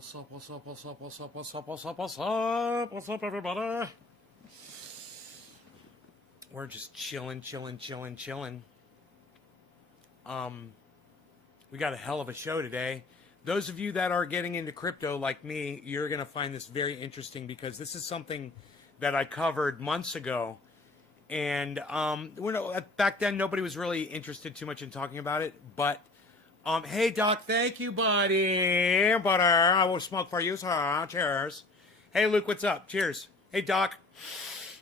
What's up, what's up, what's up, what's up, what's up, what's up, what's up? What's up, everybody? We're just chilling. We got a hell of a show today. Those of you that are getting into crypto like me, you're going to find this very interesting because this is something that I covered months ago. And back then, nobody was really interested too much in talking about it. But, hey, Doc, thank you, buddy. Butter, I will smoke for you, sir. Cheers. Hey, Luke, what's up? Cheers. Hey, Doc,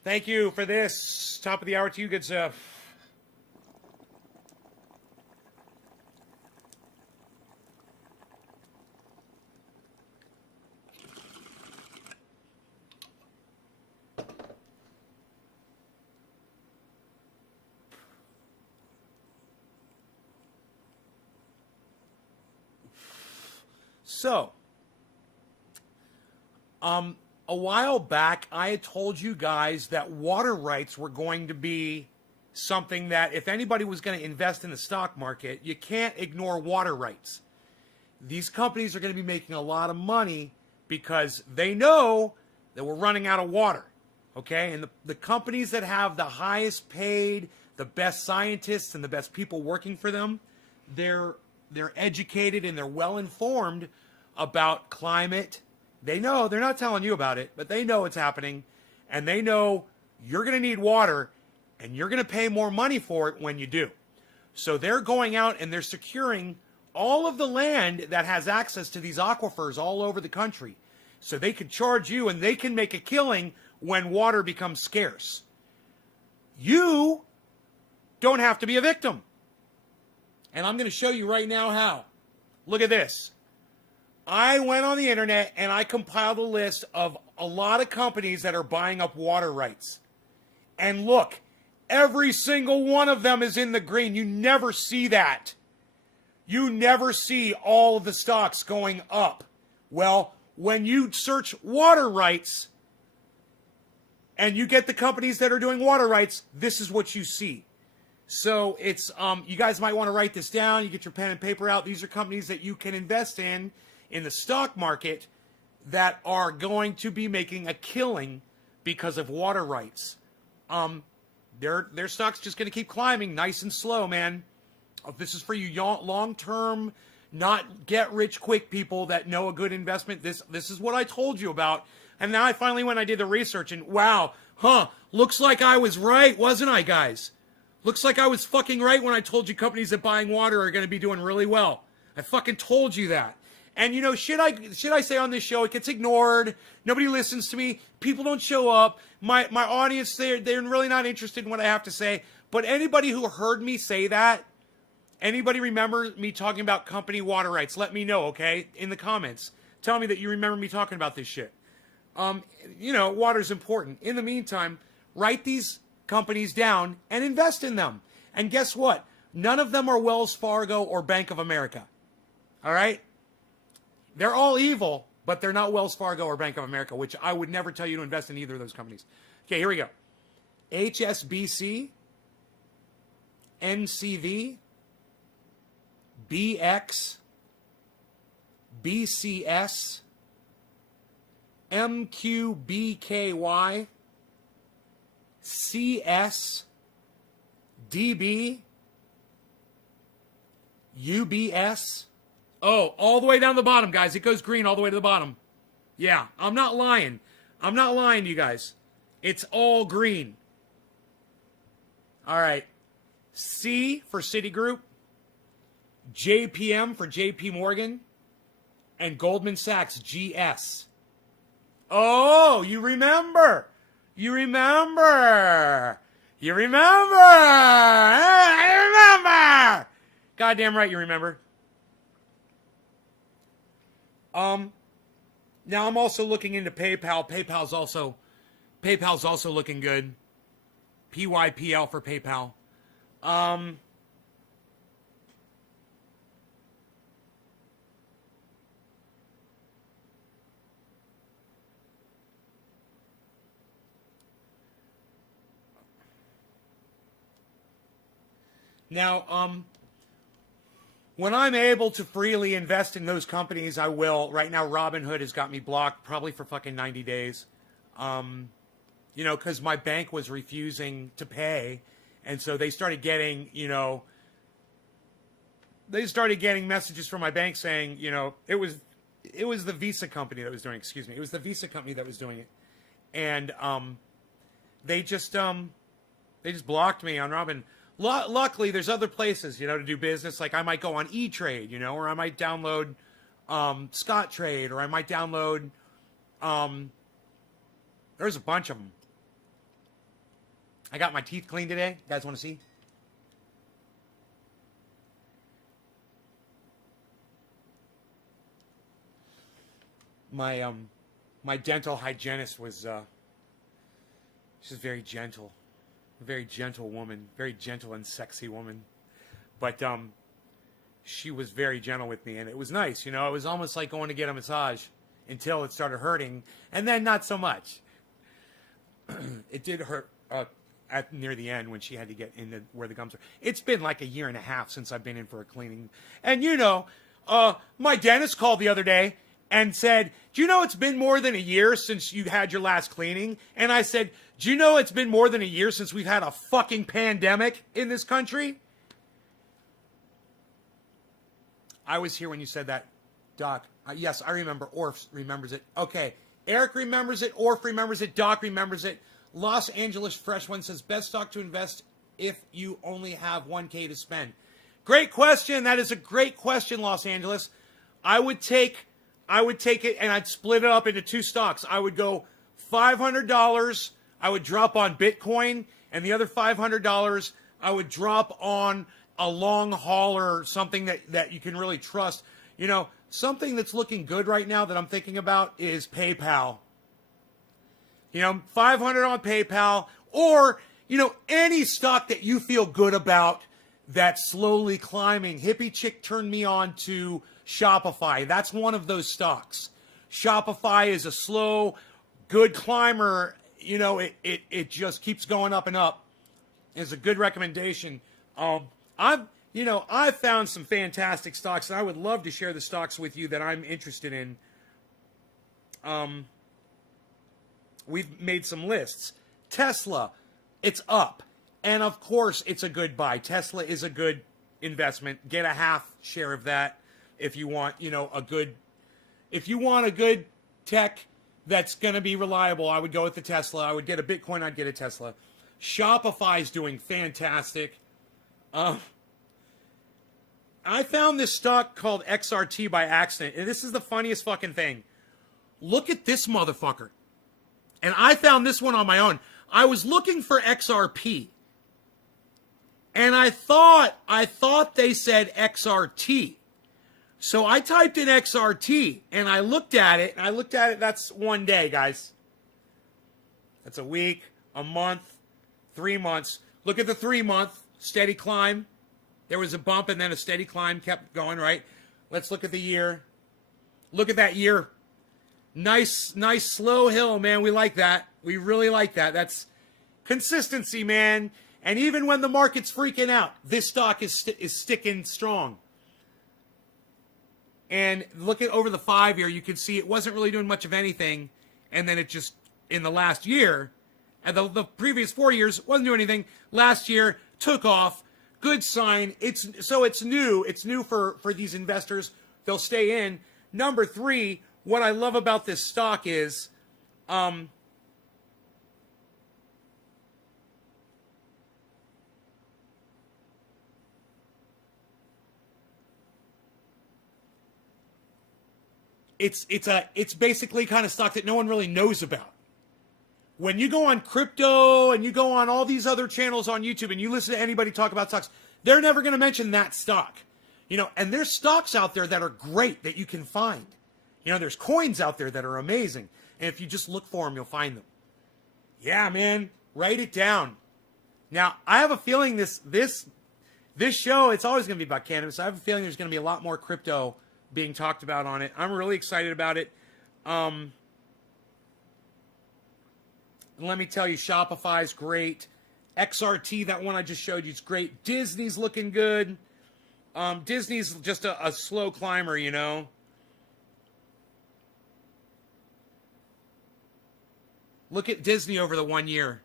thank you for this. Top of the hour to you, good stuff. So, a while back, I had told you guys that water rights were going to be something that if anybody was going to invest in the stock market, you can't ignore water rights. These companies are going to be making a lot of money because they know that we're running out of water, okay? And the companies that have the highest paid, the best scientists, and the best people working for them, they're educated and they're well informed about climate. They know, they're not telling you about it, but they know it's happening, and they know you're going to need water, and you're going to pay more money for it when you do. So they're going out and they're securing all of the land that has access to these aquifers all over the country. So they can charge you and they can make a killing when water becomes scarce. You don't have to be a victim. And I'm going to show you right now how. Look at this. I went on the internet and I compiled a list of a lot of companies that are buying up water rights. And look, every single one of them is in the green. You never see that. You never see all of the stocks going up. Well, when you search water rights and you get the companies that are doing water rights, this is what you see. So it's, you guys might want to write this down. You get your pen and paper out. These are companies that you can invest in the stock market that are going to be making a killing because of water rights. Their stock's just going to keep climbing nice and slow, man. This is for you long-term, not get-rich-quick people that know a good investment. This is what I told you about. And now I finally went, I did the research, and wow, looks like I was right, wasn't I, guys? Looks like I was fucking right when I told you companies that buying water are going to be doing really well. I fucking told you that. And you know, should I say on this show, it gets ignored. Nobody listens to me. People don't show up. My audience, they're really not interested in what I have to say. But anybody who heard me say that, anybody remember me talking about company water rights, let me know, okay? In the comments. Tell me that you remember me talking about this shit. You know, water's important. In the meantime, write these companies down and invest in them. And guess what? None of them are Wells Fargo or Bank of America. All right? They're all evil, but they're not Wells Fargo or Bank of America, which I would never tell you to invest in either of those companies. Okay, here we go. HSBC, NCV, BX, BCS, MQBKY, CS, DB, UBS. Oh, all the way down the bottom, guys. It goes green all the way to the bottom. Yeah, I'm not lying. I'm not lying to you guys. It's all green. All right. C for Citigroup, JPM for JP Morgan, and Goldman Sachs, GS. Oh, you remember. You remember. You remember. I remember. Goddamn right you remember. Now I'm also looking into PayPal. PayPal's also looking good. PYPL for PayPal. Now, when I'm able to freely invest in those companies, I will. Right now, Robinhood has got me blocked probably for fucking 90 days. You know, because my bank was refusing to pay. And so they started getting, you know, they started getting messages from my bank saying, you know, it was the Visa company that was doing it, excuse me. It was the Visa company that was doing it. And they just blocked me on Robin. Luckily, there's other places, you know, to do business. Like I might go on E-Trade, you know, or I might download Scottrade, or I might download, there's a bunch of them. I got my teeth cleaned today. You guys want to see? My dental hygienist was she's very gentle. A very gentle woman, very gentle and sexy woman. But she was very gentle with me, and it was nice, you know. It was almost like going to get a massage until it started hurting, and then not so much. It did hurt at near the end when she had to get in where the gums are. It's been like a year and a half since I've been in for a cleaning. And you know, my dentist called the other day and said, do you know it's been more than a year since you had your last cleaning? And I said, do you know it's been more than a year since we've had a fucking pandemic in this country? I was here when you said that, Doc. Yes, I remember. Orf remembers it. Okay. Eric remembers it. Orf remembers it. Doc remembers it. Los Angeles Fresh One says, best stock to invest if you only have $1K to spend. Great question. That is a great question, Los Angeles. I would take it and I'd split it up into two stocks. I would go $500. I would drop on Bitcoin, and the other $500 I would drop on a long hauler, something that you can really trust. You know, something that's looking good right now that I'm thinking about is PayPal. You know, 500 on PayPal, or, you know, any stock that you feel good about that's slowly climbing. Hippie Chick turned me on to Shopify. That's one of those stocks. Shopify is a slow, good climber. You know, it just keeps going up and up. It's a good recommendation. I've found some fantastic stocks, and I would love to share the stocks with you that I'm interested in. We've made some lists. Tesla, it's up. And of course, it's a good buy. Tesla is a good investment. Get a half share of that if you want, you know, a good tech that's going to be reliable. I would go with the Tesla. I would get a Bitcoin. I'd get a Tesla. Shopify is doing fantastic. I found this stock called XRT by accident, and this is the funniest fucking thing. Look at this motherfucker. And I found this one on my own. I was looking for XRP. And I thought they said XRT. So I typed in XRT and I looked at it. That's 1 day, guys. That's a week, a month, 3 months. Look at the 3 month steady climb. There was a bump and then a steady climb kept going, right? Let's look at the year. Look at that year. Nice slow hill, man. We like that. We really like that. That's consistency, man. And even when the market's freaking out, this stock is sticking strong. And look at over the 5 year, you can see it wasn't really doing much of anything. And then it just, in the last year, and the previous 4 years, wasn't doing anything. Last year, took off. Good sign. It's new. It's new for these investors. They'll stay in. Number 3, what I love about this stock is, it's basically kind of stock that no one really knows about. When you go on crypto and you go on all these other channels on YouTube and you listen to anybody talk about stocks, they're never going to mention that stock. You know, and there's stocks out there that are great that you can find. You know, there's coins out there that are amazing. And if you just look for them, you'll find them. Yeah, man, write it down. Now, I have a feeling this show, it's always going to be about cannabis. I have a feeling there's going to be a lot more crypto being talked about on it. I'm really excited about it. Let me tell you, Shopify's great. XRT, that one I just showed you, is great. Disney's looking good. Disney's just a slow climber, you know. Look at Disney over the 1 year.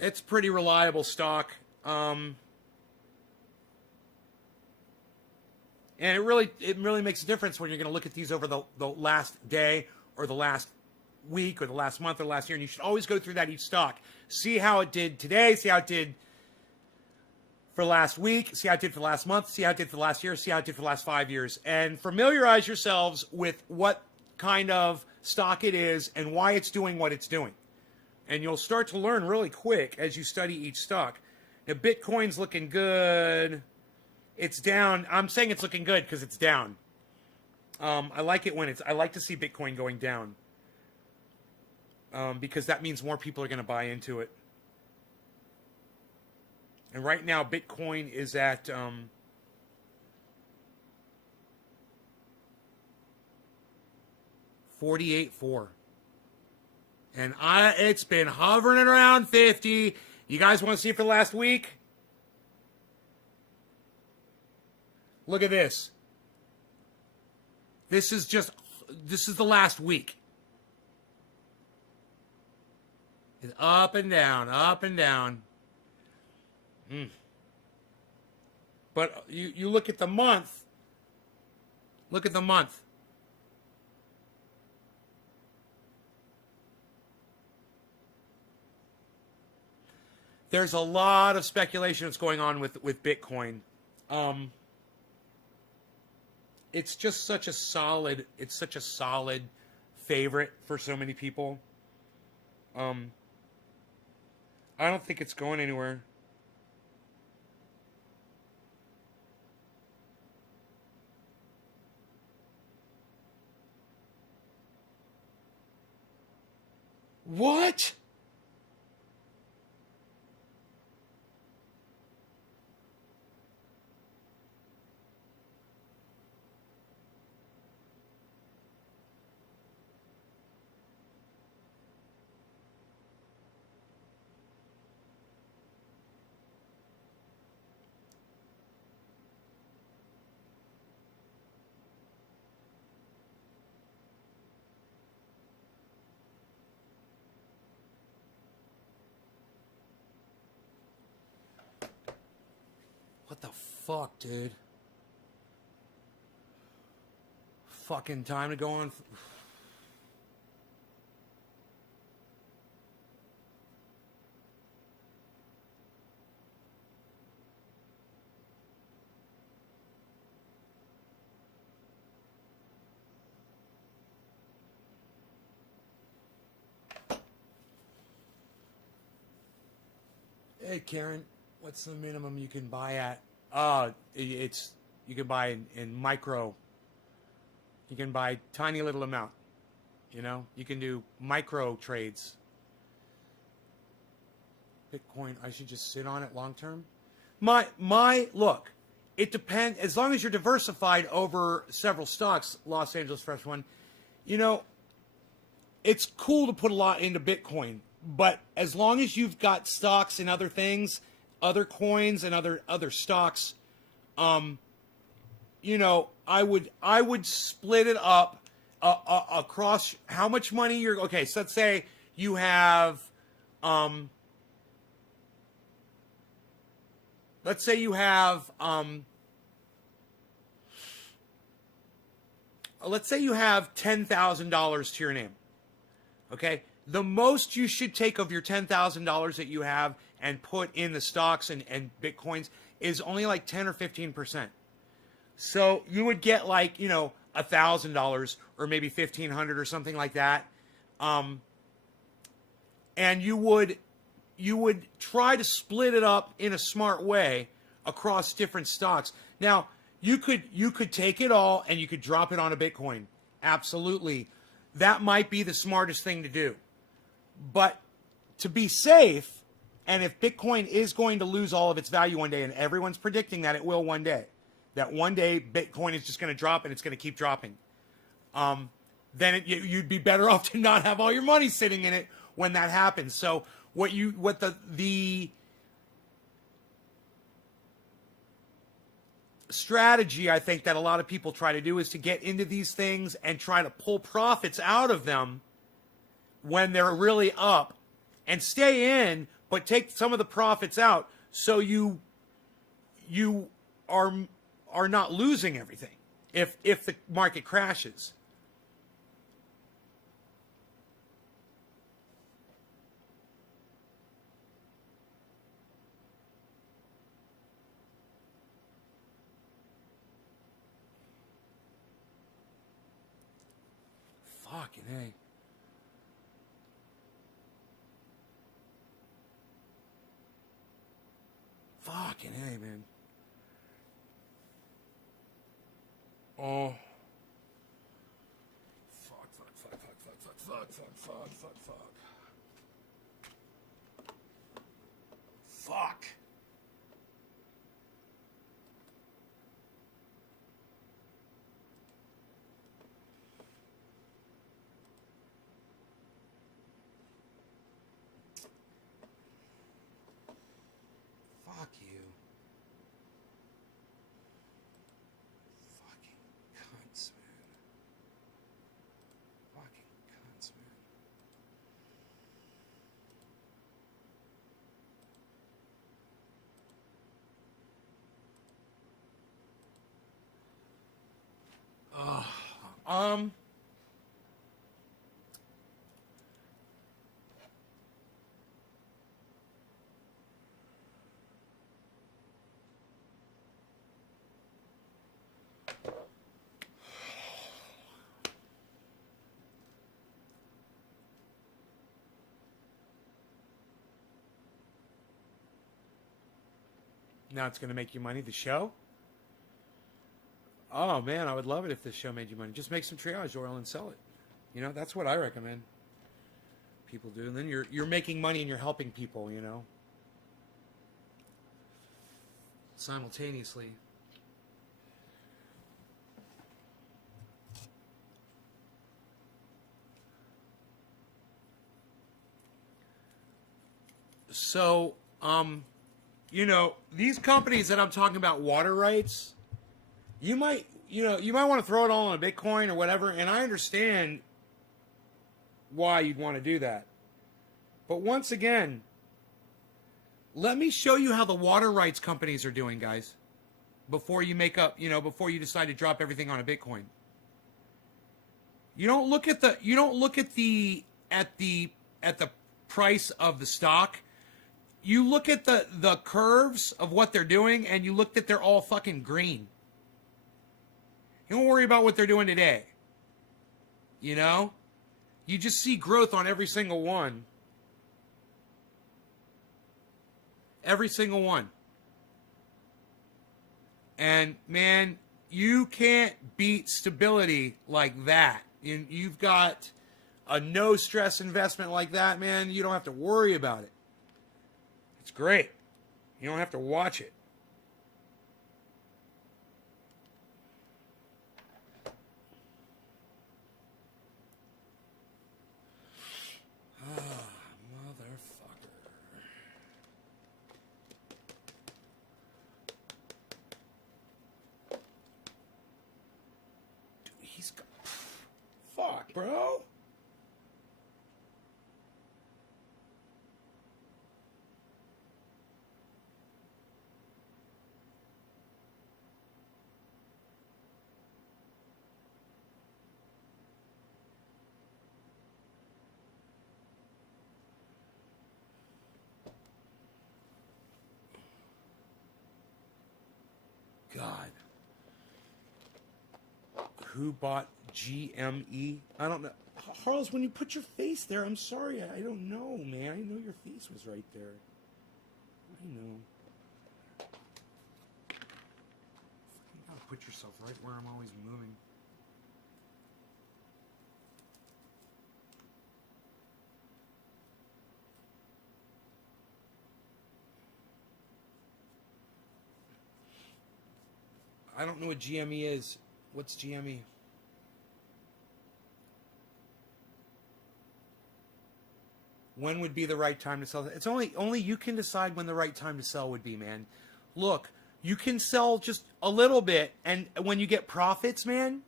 It's pretty reliable stock. And it really makes a difference when you're going to look at these over the last day or the last week or the last month or the last year. And you should always go through that each stock. See how it did today, see how it did for last week, see how it did for the last month, see how it did for the last year, see how it did for the last 5 years. And familiarize yourselves with what kind of stock it is and why it's doing what it's doing. And you'll start to learn really quick as you study each stock. Now, Bitcoin's looking good. It's down. I'm saying it's looking good because it's down. I like it when I like to see Bitcoin going down. Because that means more people are going to buy into it. And right now, Bitcoin is at 48.4. And it's been hovering around 50. You guys want to see it for the last week? Look at this. This is the last week. It's up and down, up and down. But you look at the month. Look at the month. There's a lot of speculation that's going on with Bitcoin. It's just such a solid favorite for so many people. I don't think it's going anywhere. What? What the fuck, dude? Fucking time to go on. Hey, Karen. What's the minimum you can buy at? You can buy in micro. You can buy tiny little amount. You know, you can do micro trades. Bitcoin, I should just sit on it long term. Look, it depends. As long as you're diversified over several stocks, Los Angeles Fresh One, you know, it's cool to put a lot into Bitcoin. But as long as you've got stocks and other things, other coins and other stocks, you know, I would split it up across how much money you're. Okay, so let's say you have, let's say you have $10,000 to your name. Okay, the most you should take of your $10,000 that you have and put in the stocks and Bitcoins is only like 10 or 15%. So you would get like, you know, $1,000 or maybe $1,500 or something like that. And you would try to split it up in a smart way across different stocks. Now, you could take it all and you could drop it on a Bitcoin. Absolutely. That might be the smartest thing to do. But to be safe, and if Bitcoin is going to lose all of its value one day, and everyone's predicting that it will one day, that one day Bitcoin is just going to drop and it's going to keep dropping, then you'd be better off to not have all your money sitting in it when that happens. So what the strategy I think that a lot of people try to do is to get into these things and try to pull profits out of them when they're really up and stay in, but take some of the profits out so you are not losing everything if the market crashes. Fucking A. Fucking A, man. Oh. Fuck. Fuck. Fuck you. Fucking cunts, man. Fucking cunts, man. Um. Now it's going to make you money, the show? Oh, man, I would love it if this show made you money. Just make some triage oil and sell it. You know, that's what I recommend people do. And then you're making money and you're helping people, you know, simultaneously. So, you know, these companies that I'm talking about, water rights, you might want to throw it all on a Bitcoin or whatever, and I understand why you'd want to do that. But once again, let me show you how the water rights companies are doing, guys, before you before you decide to drop everything on a Bitcoin. You don't look at the price of the stock. You look at the curves of what they're doing, and you look that they're all fucking green. You don't worry about what they're doing today. You know? You just see growth on every single one. Every single one. And, man, you can't beat stability like that. You've got a no-stress investment like that, man. You don't have to worry about it. It's great. You don't have to watch it. Fuck, bro. God. Who bought GME? I don't know. Harles, when you put your face there, I'm sorry. I don't know, man. I didn't know your face was right there. I know. You gotta put yourself right where I'm always moving. I don't know what GME is. What's GME? When would be the right time to sell? It's only you can decide when the right time to sell would be, man. Look, you can sell just a little bit, and when you get profits, man,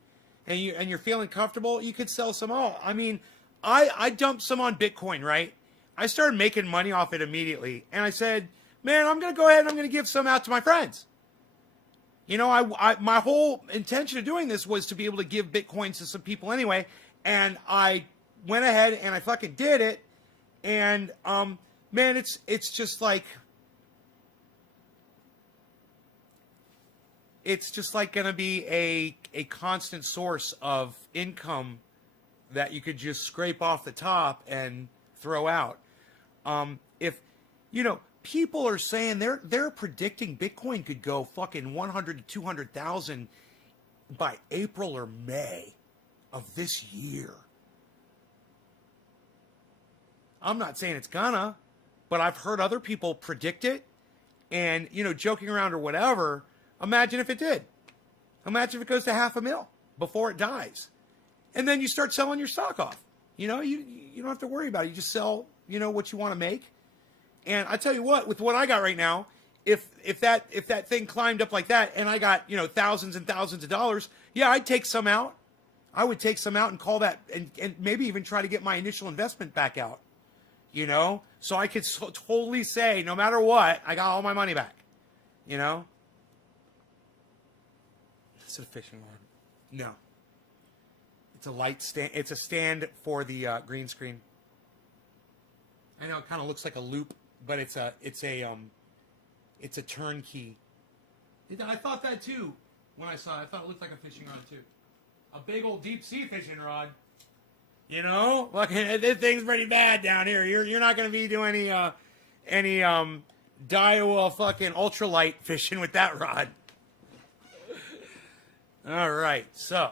and you're feeling comfortable, you could sell some all. I mean, I dumped some on Bitcoin, right? I started making money off it immediately, and I said, man, I'm gonna go ahead and I'm gonna give some out to my friends. You know, my whole intention of doing this was to be able to give Bitcoins to some people anyway, and I went ahead and I fucking did it, and man, it's just like gonna be a constant source of income that you could just scrape off the top and throw out. If you know, people are saying they're predicting Bitcoin could go fucking 100 to 200,000 by April or May of this year. I'm not saying it's gonna, but I've heard other people predict it, and you know, joking around or whatever. Imagine if it did. Imagine if it goes to 500,000 before it dies, and then you start selling your stock off. You know, you don't have to worry about it. You just sell, you know, what you want to make. And I tell you what, with what I got right now, if that thing climbed up like that, and I got, you know, thousands and thousands of dollars, yeah, I'd take some out. I would take some out and call that, and maybe even try to get my initial investment back out. You know, so I could totally say, no matter what, I got all my money back. You know. Is it a fishing rod? No. It's a light stand. It's a stand for the green screen. I know it kind of looks like a loop, but it's a turnkey. I thought that too when I saw it. I thought it looked like a fishing rod too. A big old deep sea fishing rod. You know, fucking this thing's pretty bad down here. You're not gonna be doing any Daiwa fucking ultralight fishing with that rod. All right, so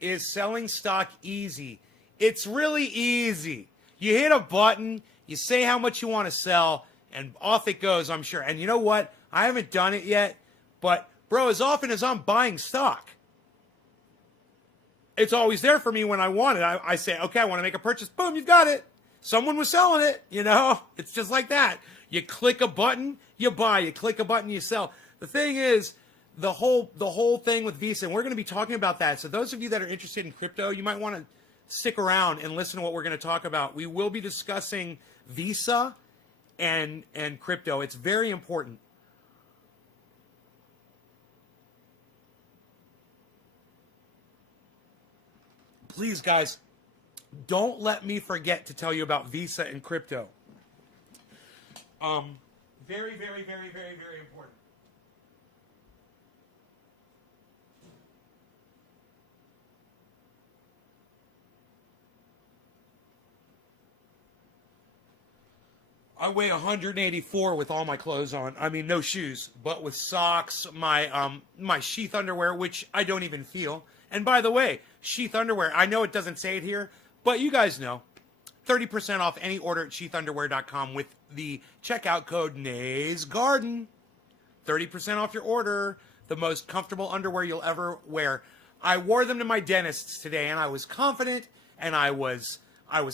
is selling stock easy? It's really easy. You hit a button, you say how much you want to sell, and off it goes, I'm sure. And you know what? I haven't done it yet, but bro, as often as I'm buying stock, it's always there for me when I want it. I say, okay, I want to make a purchase. Boom, you've got it. Someone was selling it, you know? It's just like that. You click a button, you buy. You click a button, you sell. The thing is, the whole thing with Visa, and we're going to be talking about that. So those of you that are interested in crypto, you might want to stick around and listen to what we're going to talk about. We will be discussing Visa and crypto. It's very important. Please, guys, don't let me forget to tell you about Visa and crypto. Very, very, very, very, very important. I weigh 184 with all my clothes on. I mean, no shoes, but with socks, my sheath underwear, which I don't even feel. And by the way, sheath underwear, I know it doesn't say it here, but you guys know. 30% off any order at sheathunderwear.com with the checkout code NAYSGarden. 30% off your order. The most comfortable underwear you'll ever wear. I wore them to my dentist's today, and I was confident, and I was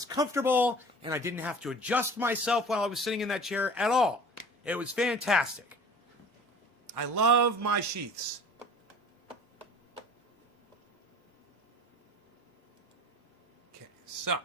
comfortable, and I didn't have to adjust myself while I was sitting in that chair at all. It was fantastic. I love my sheaths. Okay, so.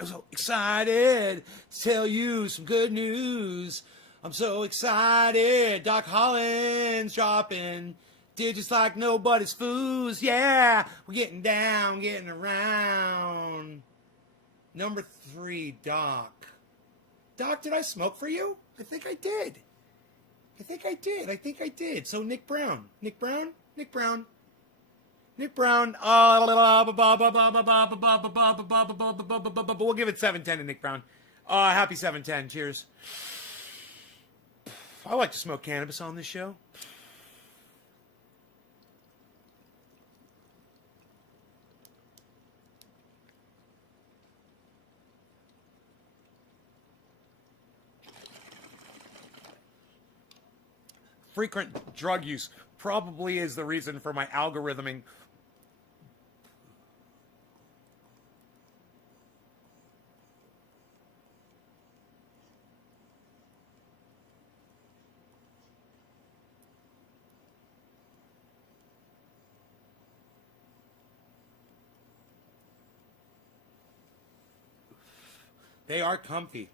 I'm so excited to tell you some good news. I'm so excited. Doc Holland's dropping digits like nobody's foos. Yeah, we're getting down, getting around. Number 3, Doc. Doc, did I smoke for you? I think I did. I think I did. So Nick Brown. We'll give it 710 to Nick Brown. Happy 710. Cheers. I like to smoke cannabis on this show. frequent drug use probably is the reason for my algorithming. They are comfy.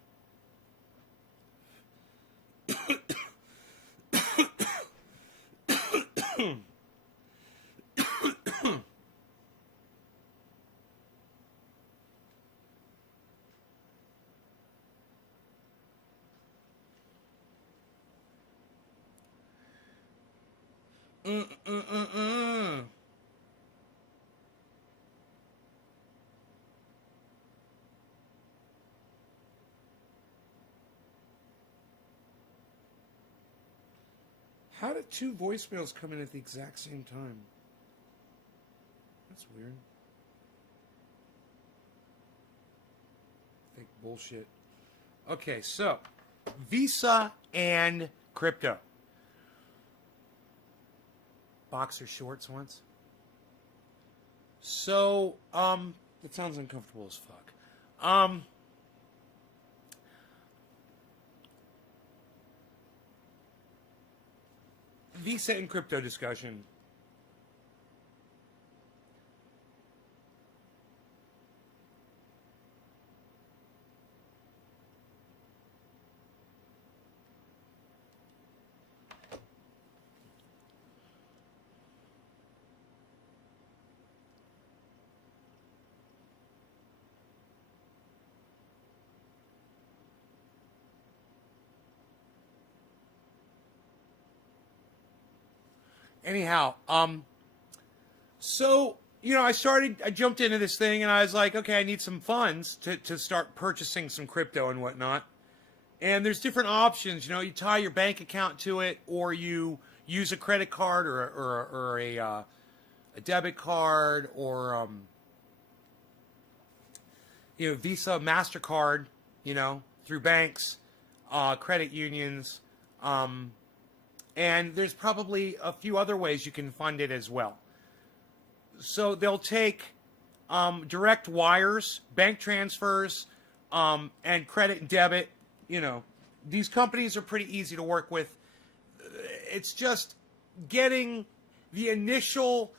How did two voicemails come in at the exact same time? That's weird. Fake bullshit. Okay, so Visa and crypto. Boxer shorts once. So, that sounds uncomfortable as fuck. Visa and crypto discussion. Anyhow, so, I jumped into this thing and I was like, okay, I need some funds to start purchasing some crypto and whatnot. And there's different options, you tie your bank account to it, or you use a credit card or a debit card, or, Visa, MasterCard, through banks, credit unions, and there's probably a few other ways you can fund it as well. So they'll take direct wires, bank transfers, and credit and debit. These companies are pretty easy to work with. It's just getting the initial.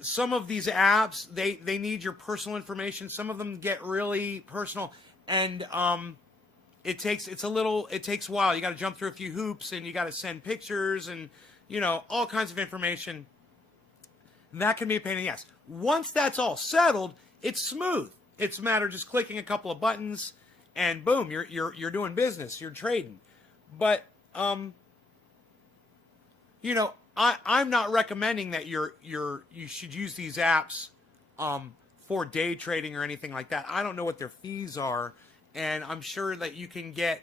Some of these apps, they need your personal information. Some of them get really personal, and it takes a while. You got to jump through a few hoops, and you got to send pictures and all kinds of information. And that can be a pain in the ass. Once that's all settled, it's smooth. It's a matter of just clicking a couple of buttons, and boom, you're doing business. You're trading. But I'm not recommending that you should use these apps for day trading or anything like that. I don't know what their fees are. And I'm sure that you can get.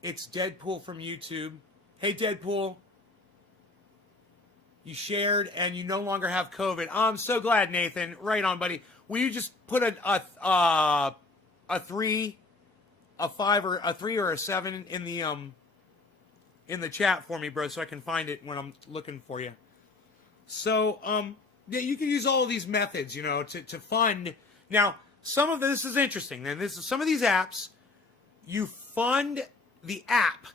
It's Deadpool from YouTube. Hey, Deadpool. You shared and you no longer have COVID. I'm so glad, Nathan. Right on, buddy. Will you just put a 3, a 5, or a 3 or a 7 in the chat for me, bro, so I can find it when I'm looking for you. So, yeah, you can use all of these methods, to fund. Now, some of this is interesting. And some of these apps, you fund the app,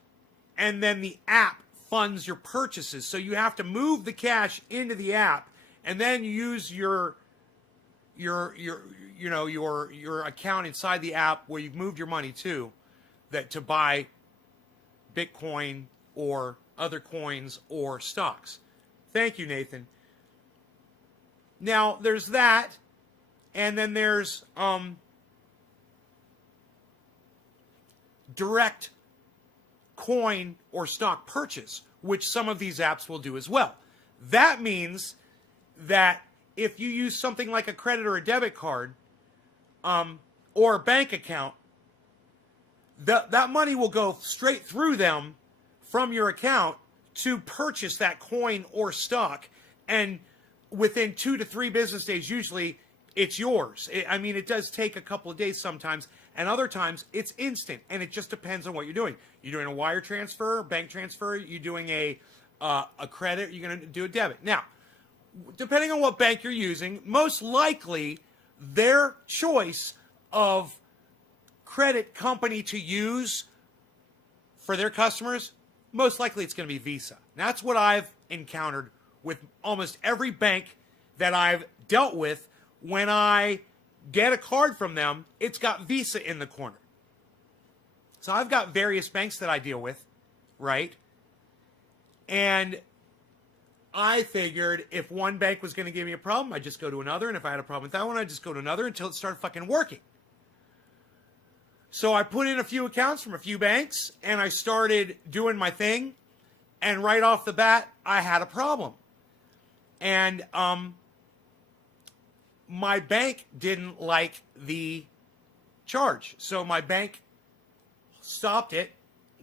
and then the app funds your purchases. So you have to move the cash into the app, and then you use your account inside the app where you've moved your money to buy Bitcoin or other coins or stocks. Thank you, Nathan. Now, there's that, and then there's direct coin or stock purchase, which some of these apps will do as well. That means that if you use something like a credit or a debit card or a bank account, that money will go straight through them from your account to purchase that coin or stock, and within 2 to 3 business days, usually, it's yours. I mean, it does take a couple of days sometimes, and other times it's instant, and it just depends on what you're doing. You're doing a wire transfer, bank transfer. You're doing a credit. You're going to do a debit. Now, depending on what bank you're using, most likely their choice of credit company to use for their customers, most likely it's going to be Visa. That's what I've encountered with almost every bank that I've dealt with. When I get a card from them, it's got Visa in the corner. So I've got various banks that I deal with, right? And I figured if one bank was going to give me a problem, I'd just go to another. And if I had a problem with that one, I'd just go to another until it started fucking working. So I put in a few accounts from a few banks, and I started doing my thing. And right off the bat, I had a problem. And my bank didn't like the charge. So my bank stopped it,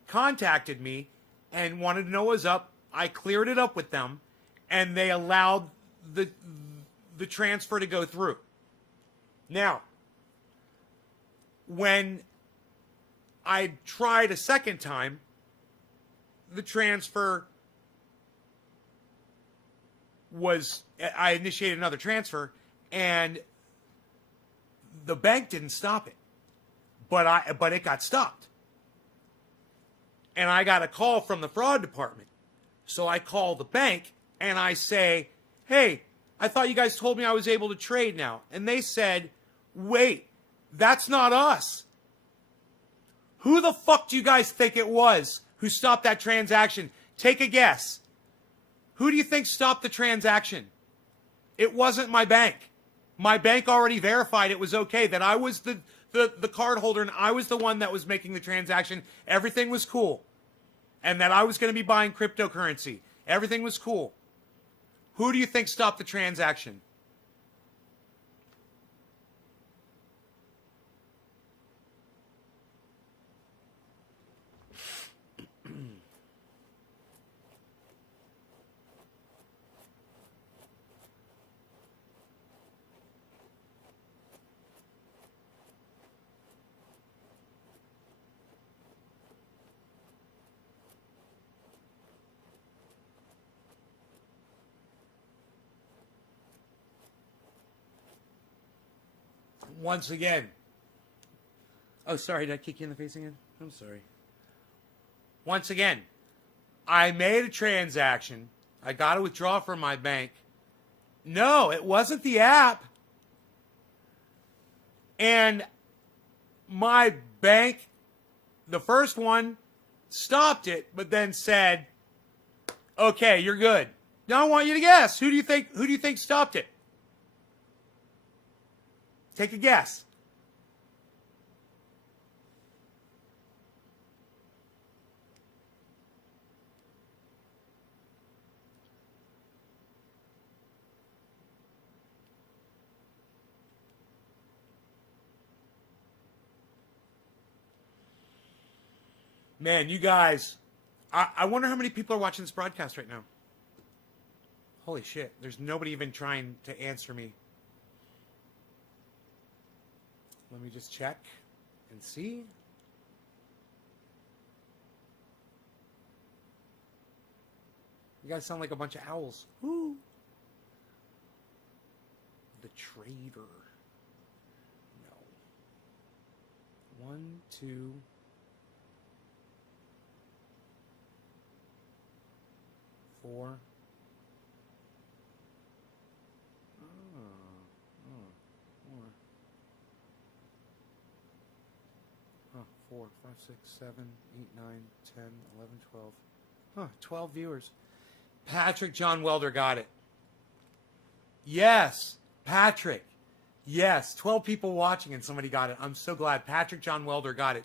contacted me, and wanted to know what was up. I cleared it up with them, and they allowed the transfer to go through. Now, when I tried a second time, the transfer I initiated another transfer, and the bank didn't stop it, but it got stopped. And I got a call from the fraud department. So I call the bank and I say, hey, I thought you guys told me I was able to trade now. And they said, wait, that's not us. Who the fuck do you guys think it was who stopped that transaction? Take a guess. Who do you think stopped the transaction? It wasn't my bank. My bank already verified it was okay, that I was the card holder and I was the one that was making the transaction. Everything was cool. And that I was going to be buying cryptocurrency. Everything was cool. Who do you think stopped the transaction? Once again. Oh, sorry. Did I kick you in the face again? I'm sorry. Once again, I made a transaction. I got to withdraw from my bank. No, it wasn't the app. And my bank, the first one, stopped it, but then said, okay, you're good. Now I want you to guess. Who do you think stopped it? Take a guess. Man, you guys, I wonder how many people are watching this broadcast right now. Holy shit, there's nobody even trying to answer me. Let me just check and see. You guys sound like a bunch of owls. Woo! The Trader. No. 1, 2. 4. Huh, 4, 5, 6, 7, 8, 9, 10, 11, 12. Huh, 12 viewers. Patrick John Welder got it. Yes, Patrick. Yes, 12 people watching and somebody got it. I'm so glad. Patrick John Welder got it.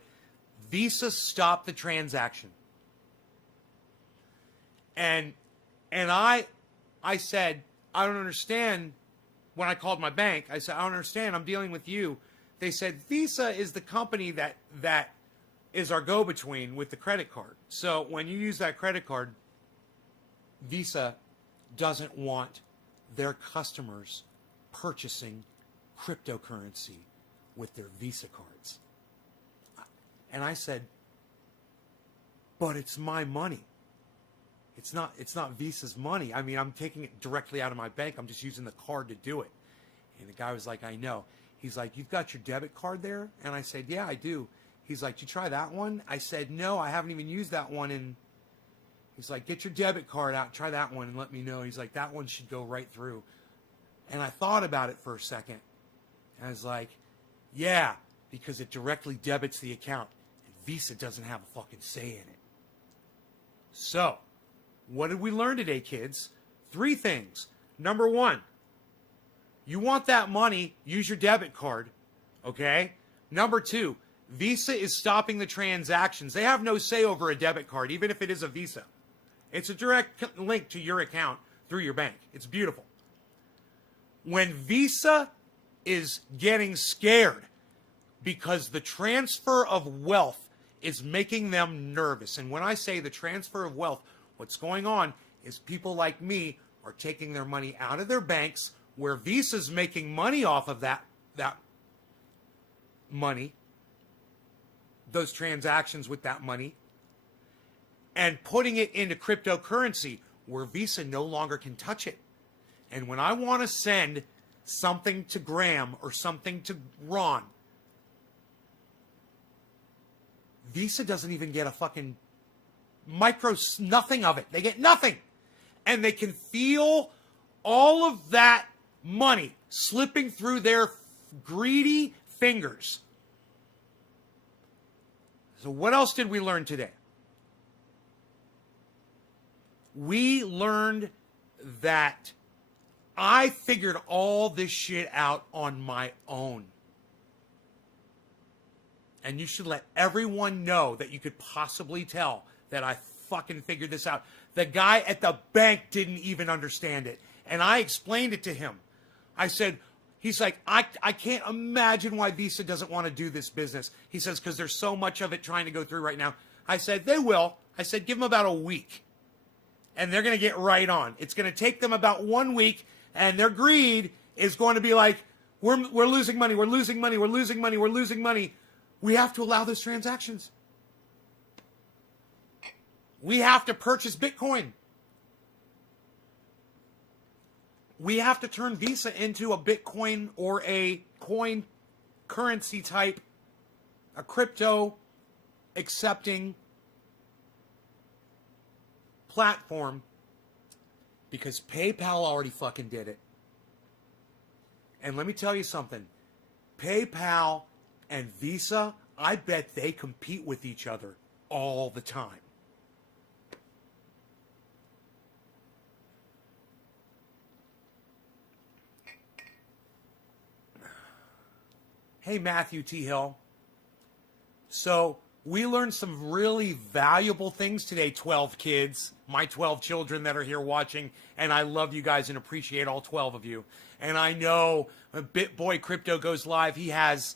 Visa stopped the transaction. And I said, I don't understand. When I called my bank, I said, I don't understand. I'm dealing with you. They said, Visa is the company that is our go-between with the credit card. So when you use that credit card, Visa doesn't want their customers purchasing cryptocurrency with their Visa cards. And I said, but it's my money. It's not Visa's money. I mean, I'm taking it directly out of my bank. I'm just using the card to do it. And the guy was like, I know. He's like, you've got your debit card there? And I said, yeah, I do. He's like, did you try that one? I said, no, I haven't even used that one. And he's like, get your debit card out, try that one and let me know. He's like, that one should go right through. And I thought about it for a second. And I was like, yeah, because it directly debits the account. And Visa doesn't have a fucking say in it. So, what did we learn today, kids? 3 things. Number 1, you want that money, use your debit card, okay? Number 2, Visa is stopping the transactions. They have no say over a debit card, even if it is a Visa. It's a direct link to your account through your bank. It's beautiful. When Visa is getting scared because the transfer of wealth is making them nervous, and when I say the transfer of wealth, what's going on is people like me are taking their money out of their banks where Visa's making money off of that money, those transactions with that money, and putting it into cryptocurrency where Visa no longer can touch it. And when I want to send something to Graham or something to Ron, Visa doesn't even get a fucking nothing of it. They get nothing. And they can feel all of that money slipping through their greedy fingers. So what else did we learn today? We learned that I figured all this shit out on my own. And you should let everyone know that you could possibly tell that I fucking figured this out. The guy at the bank didn't even understand it. And I explained it to him. I said, he's like, I can't imagine why Visa doesn't want to do this business. He says, because there's so much of it trying to go through right now. I said, they will. I said, give them about a week. And they're going to get right on. It's going to take them about 1 week. And their greed is going to be like, we're losing money. We're losing money. We're losing money. We're losing money. We have to allow those transactions. We have to purchase Bitcoin. We have to turn Visa into a Bitcoin or a coin currency type, a crypto accepting platform, because PayPal already fucking did it. And let me tell you something. PayPal and Visa, I bet they compete with each other all the time. Hey, Matthew T. Hill. So, we learned some really valuable things today, 12 kids, my 12 children that are here watching, and I love you guys and appreciate all 12 of you. And I know when BitBoy Crypto goes live, he has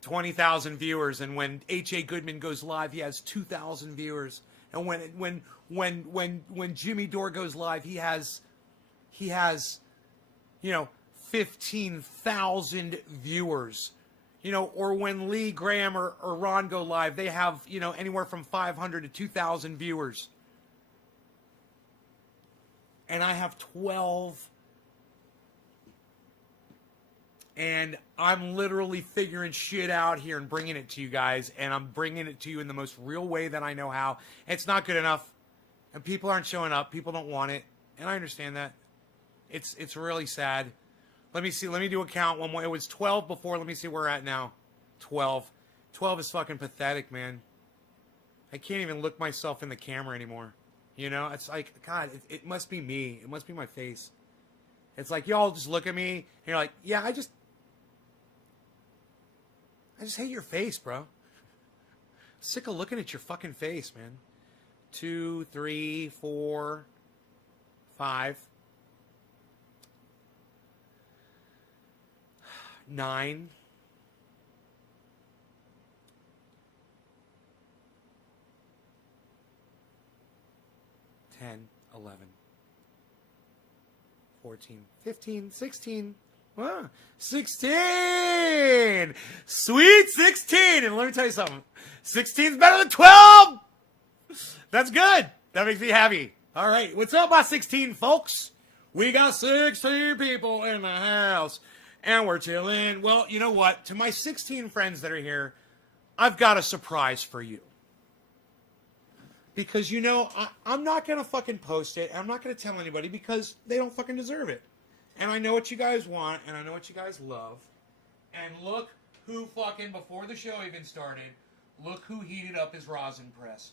20,000 viewers, and when H.A. Goodman goes live, he has 2,000 viewers. And when Jimmy Dore goes live, he has 15,000 viewers. Or when Lee, Graham, or Ron go live, they have, anywhere from 500 to 2,000 viewers. And I have 12. And I'm literally figuring shit out here and bringing it to you guys. And I'm bringing it to you in the most real way that I know how. It's not good enough. And people aren't showing up. People don't want it. And I understand that. It's really sad. Let me see. Let me do a count one more. It was 12 before. Let me see where we're at now. 12. 12 is fucking pathetic, man. I can't even look myself in the camera anymore. It's like, God, it must be me. It must be my face. It's like, y'all just look at me, and you're like, yeah, I just hate your face, bro. Sick of looking at your fucking face, man. 2, 3, 4, 5. 9. 10, 11. 14, 15, 16. 16! Sweet 16! And let me tell you something. 16 is better than 12! That's good. That makes me happy. All right. What's up, my 16 folks? We got 16 people in the house. And we're chilling. Well, you know what? To my 16 friends that are here, I've got a surprise for you. Because, you know, I'm not going to fucking post it. I'm not going to tell anybody because they don't fucking deserve it. And I know what you guys want, and I know what you guys love. And look who fucking, before the show even started, look who heated up his rosin press.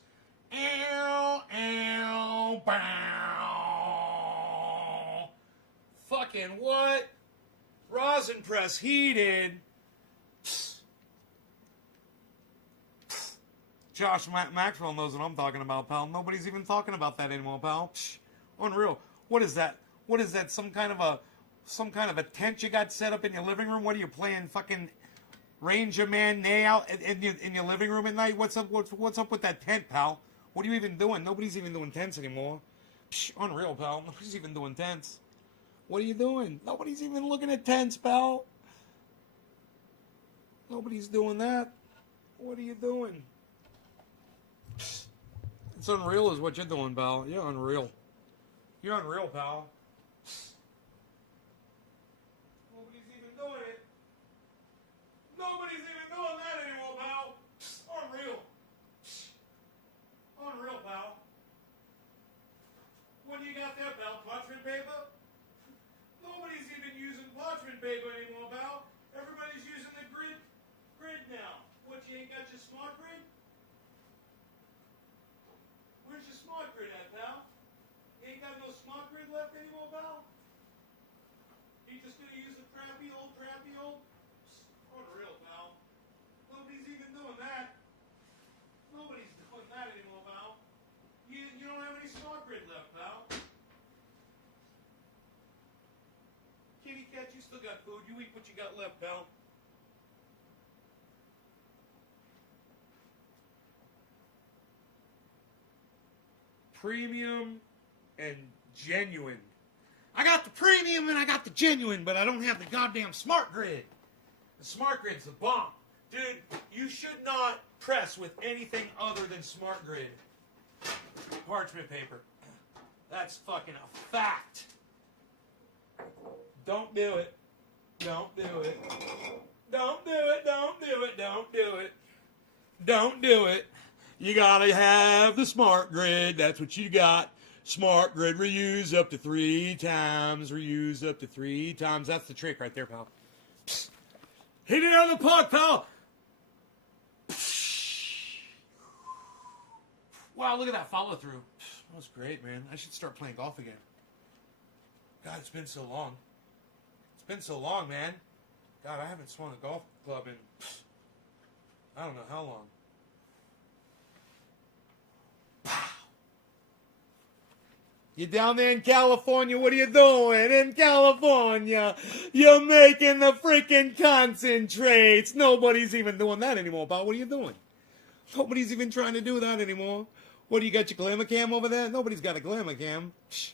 Ow, ow, bow. Fucking what? Rosin press heated. Josh Maxwell knows what I'm talking about, pal. Nobody's even talking about that anymore, pal. Unreal. What is that? What is that? Some kind of a tent you got set up in your living room? What are you playing? Fucking Ranger Man Nay out in your living room at night? What's up? What's up with that tent, pal? What are you even doing? Nobody's even doing tents anymore. Unreal, pal. Nobody's even doing tents. What are you doing? Nobody's even looking at tents, pal. Nobody's doing that. What are you doing? It's unreal is what you're doing, pal. You're unreal. You're unreal, pal. Nobody's even doing it. Nobody's even doing that anymore, pal. Unreal. Unreal, pal. What do you got there, pal? Parchment paper? Nobody's even using parchment paper anymore, pal. Everybody's using the grid now. What, you ain't got your smart grid? Where's your smart grid at, pal? You ain't got no smart grid left anymore, pal? You just gonna use the crappy old? Unreal, pal. Nobody's even doing that. Nobody's doing that anymore, pal. You don't have any smart grid left, pal. Kitty cat, you still got food. You eat what you got left, pal. Premium and genuine. I got the premium and I got the genuine, but I don't have the goddamn smart grid. The smart grid's the bomb. Dude, you should not press with anything other than smart grid parchment paper. That's fucking a fact. Don't do it. Don't do it. Don't do it. Don't do it. Don't do it. Don't do it. You gotta have the smart grid. That's what you got. Smart grid, reuse up to 3 times. Reuse up to 3 times. That's the trick right there, pal. Psst. Hit it out of the park, pal. Wow, look at that follow through. That was great, man. I should start playing golf again. God, it's been so long. It's been so long, man. God, I haven't swung a golf club in I don't know how long. You down there in California, what are you doing? In California, you're making the freaking concentrates. Nobody's even doing that anymore, pal. What are you doing? Nobody's even trying to do that anymore. What, do you got your glamour cam over there? Nobody's got a glamour cam. Psh.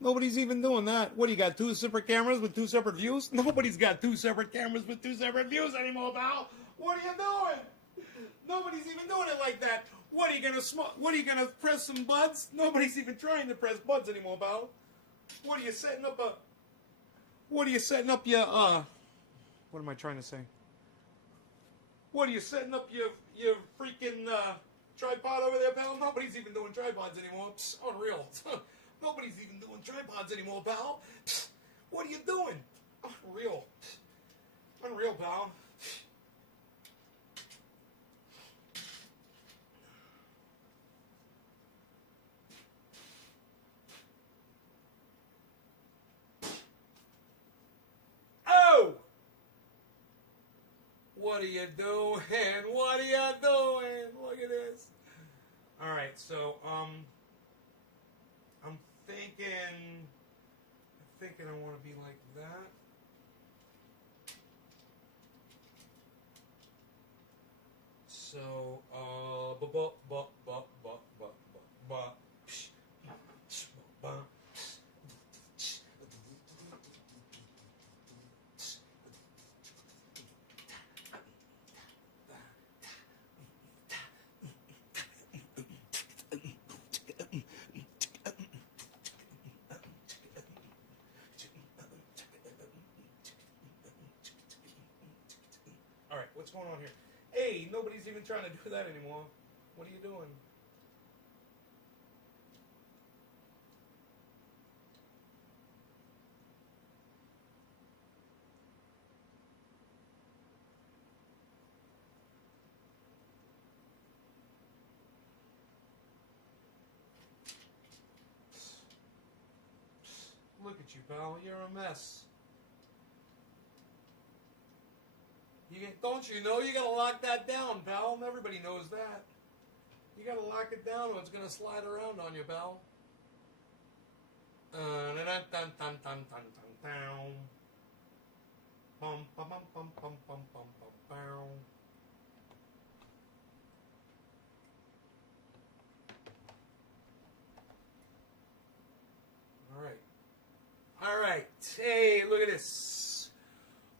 Nobody's even doing that. What, do you got 2 separate cameras with 2 separate views? Nobody's got 2 separate cameras with 2 separate views anymore, pal. What are you doing? Nobody's even doing it like that. What are you gonna press some buds? Nobody's even trying to press buds anymore, pal. What are you setting up your what am I trying to say? What are you setting up your freaking tripod over there, pal? Nobody's even doing tripods anymore. Psst, unreal. Nobody's even doing tripods anymore, pal. Psst, what are you doing? Unreal. Unreal, pal. What are you doing? What are you doing? Look at this. All right, so I'm thinking I want to be like that. So What's going on here? Hey, nobody's even trying to do that anymore. What are you doing? Look at you, pal. You're a mess. Don't you know you gotta lock that down, pal? Everybody knows that. You gotta lock it down or it's gonna slide around on you, pal. All right. Hey, look at this.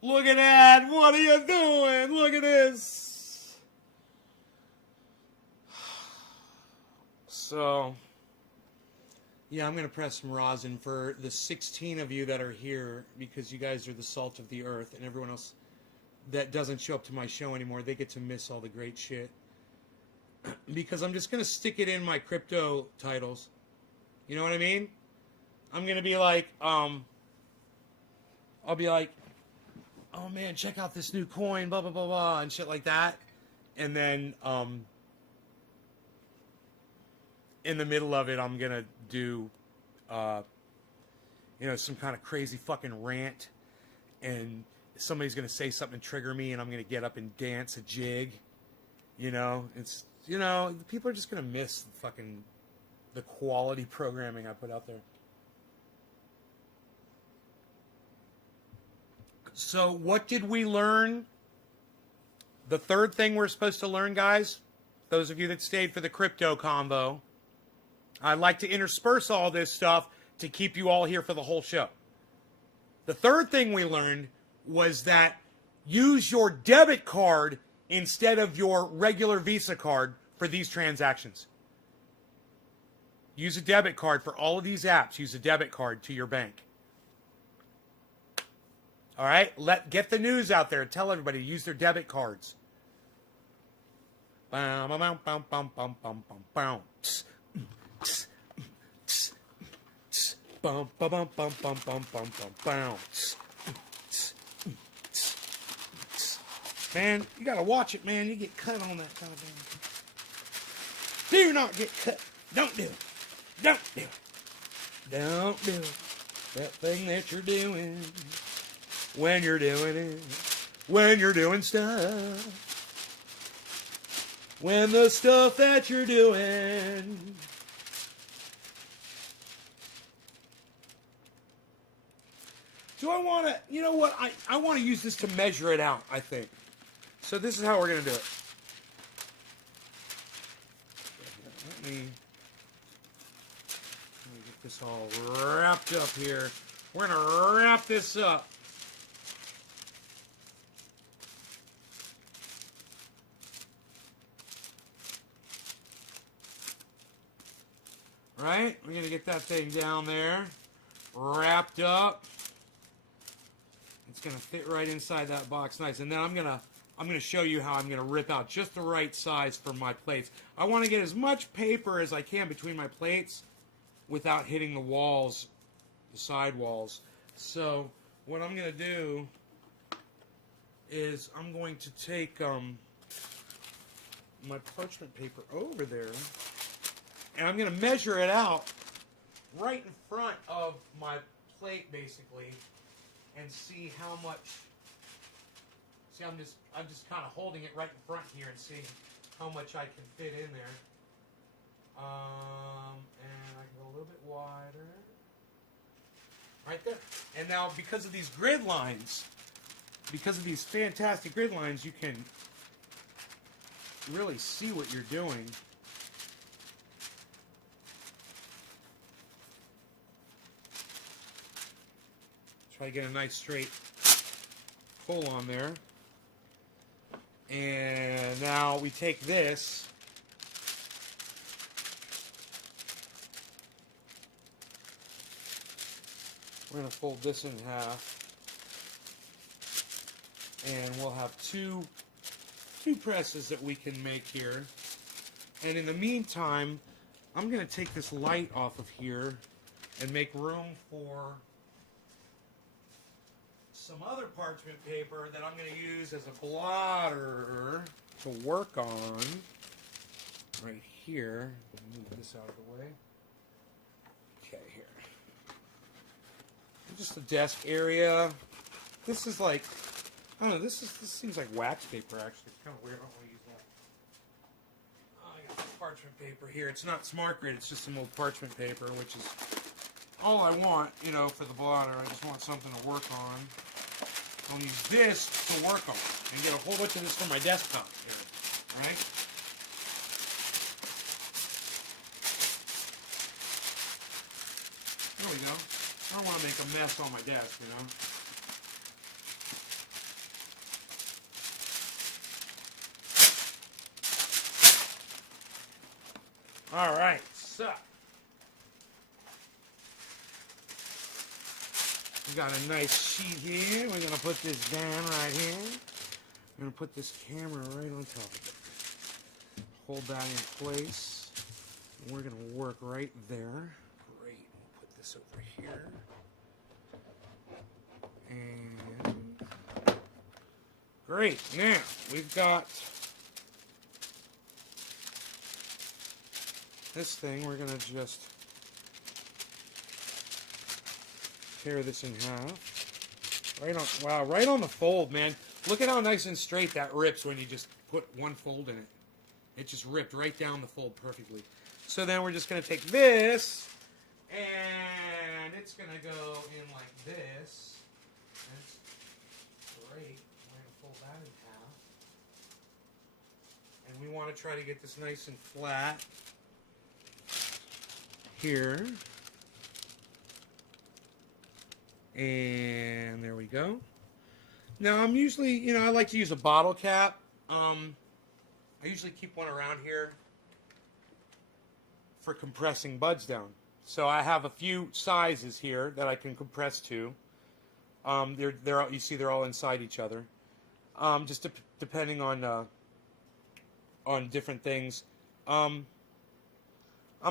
Look at that. What are you doing? Look at this. So, yeah, I'm going to press some rosin for the 16 of you that are here because you guys are the salt of the earth, and everyone else that doesn't show up to my show anymore, they get to miss all the great shit. Because I'm just going to stick it in my crypto titles. You know what I mean? I'm going to be like, I'll be like, oh man, check out this new coin, blah, blah, blah, blah, and shit like that. And then, in the middle of it, I'm going to do, some kind of crazy fucking rant. And somebody's going to say something to trigger me, and I'm going to get up and dance a jig. People are just going to miss the quality programming I put out there. So what did we learn? The third thing we're supposed to learn, guys, those of you that stayed for the crypto convo, I'd like to intersperse all this stuff to keep you all here for the whole show. The third thing we learned was that use your debit card instead of your regular Visa card for these transactions. Use a debit card for all of these apps. Use a debit card to your bank. All right? Get the news out there. Tell everybody to use their debit cards. Man, you gotta watch it, man. You get cut on that kind of thing. Do not get cut. Don't do it. Don't do it. Don't do it. That thing that you're doing. When you're doing it. When you're doing stuff. When the stuff that you're doing. Do I want to, you know what? I want to use this to measure it out, I think. So this is how we're going to do it. Let me get this all wrapped up here. We're going to wrap this up. Right? We're going to get that thing down there. Wrapped up. It's going to fit right inside that box nice. And then I'm going to show you how I'm going to rip out just the right size for my plates. I want to get as much paper as I can between my plates without hitting the walls, the side walls. So what I'm going to do is I'm going to take my parchment paper over there, and I'm going to measure it out right in front of my plate, basically, and see how much. See, I'm just kind of holding it right in front here and seeing how much I can fit in there. And I can go a little bit wider. Right there. And now, because of these grid lines, because of these fantastic grid lines, you can really see what you're doing. Try to get a nice straight pull on there. And now we take this. We're going to fold this in half. And we'll have two 2 presses that we can make here. And in the meantime, I'm going to take this light off of here and make room for some other parchment paper that I'm going to use as a blotter to work on right here. Move this out of the way. Okay, here. Just the desk area. This is like, I don't know, this seems like wax paper actually. It's kind of weird. I don't want to use that. Oh, I got some parchment paper here. It's not Smart Grid, it's just some old parchment paper, which is all I want, you know, for the blotter. I just want something to work on. I'll use this to work on and get a whole bunch of this for my desktop here, right? There we go. I don't want to make a mess on my desk, you know. All right, so we got a nice sheet here. We're gonna put this down right here. We're gonna put this camera right on top of it. Hold that in place. And we're gonna work right there. Great. We'll put this over here. And great. Now we've got this thing. We're gonna just tear this in half. Right on, wow, right on the fold, man. Look at how nice and straight that rips when you just put one fold in it. It just ripped right down the fold perfectly. So then we're just gonna take this, and it's gonna go in like this. That's great. We're gonna fold that in half. And we want to try to get this nice and flat here. And there we go. Now I'm usually, you know, I like to use a bottle cap. I usually keep one around here for compressing buds down. So I have a few sizes here that I can compress to. You see they're all inside each other. Just depending on different things. I'm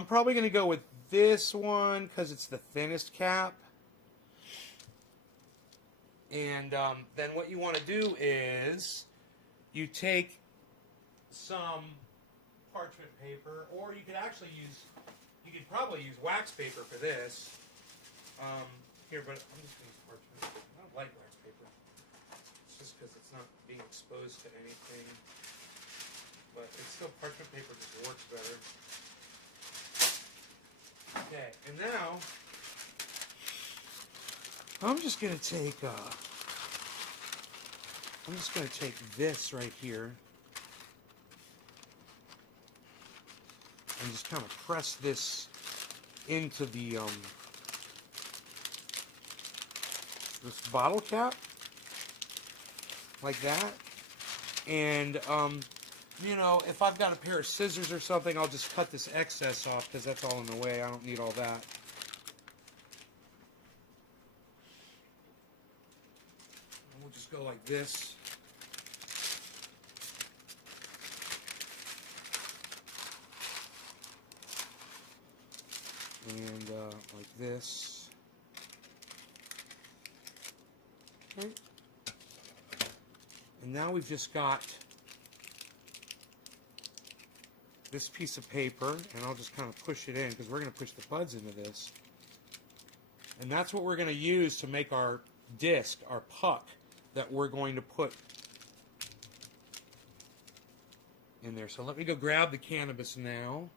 probably going to go with this one because it's the thinnest cap. And then what you want to do is you take some parchment paper, or you could probably use wax paper for this. Here, but I'm just going to use parchment. I don't like wax paper. It's just because it's not being exposed to anything. But it's still, parchment paper just works better. Okay, and now I'm just going to take this right here and just kind of press this into the this bottle cap like that. And you know, if I've got a pair of scissors or something, I'll just cut this excess off because that's all in the way. I don't need all that. We'll just go like this. And like this. Okay. And now we've just got this piece of paper, and I'll just kind of push it in because we're going to push the buds into this. And that's what we're going to use to make our disc, our puck, that we're going to put in there. So let me go grab the cannabis now.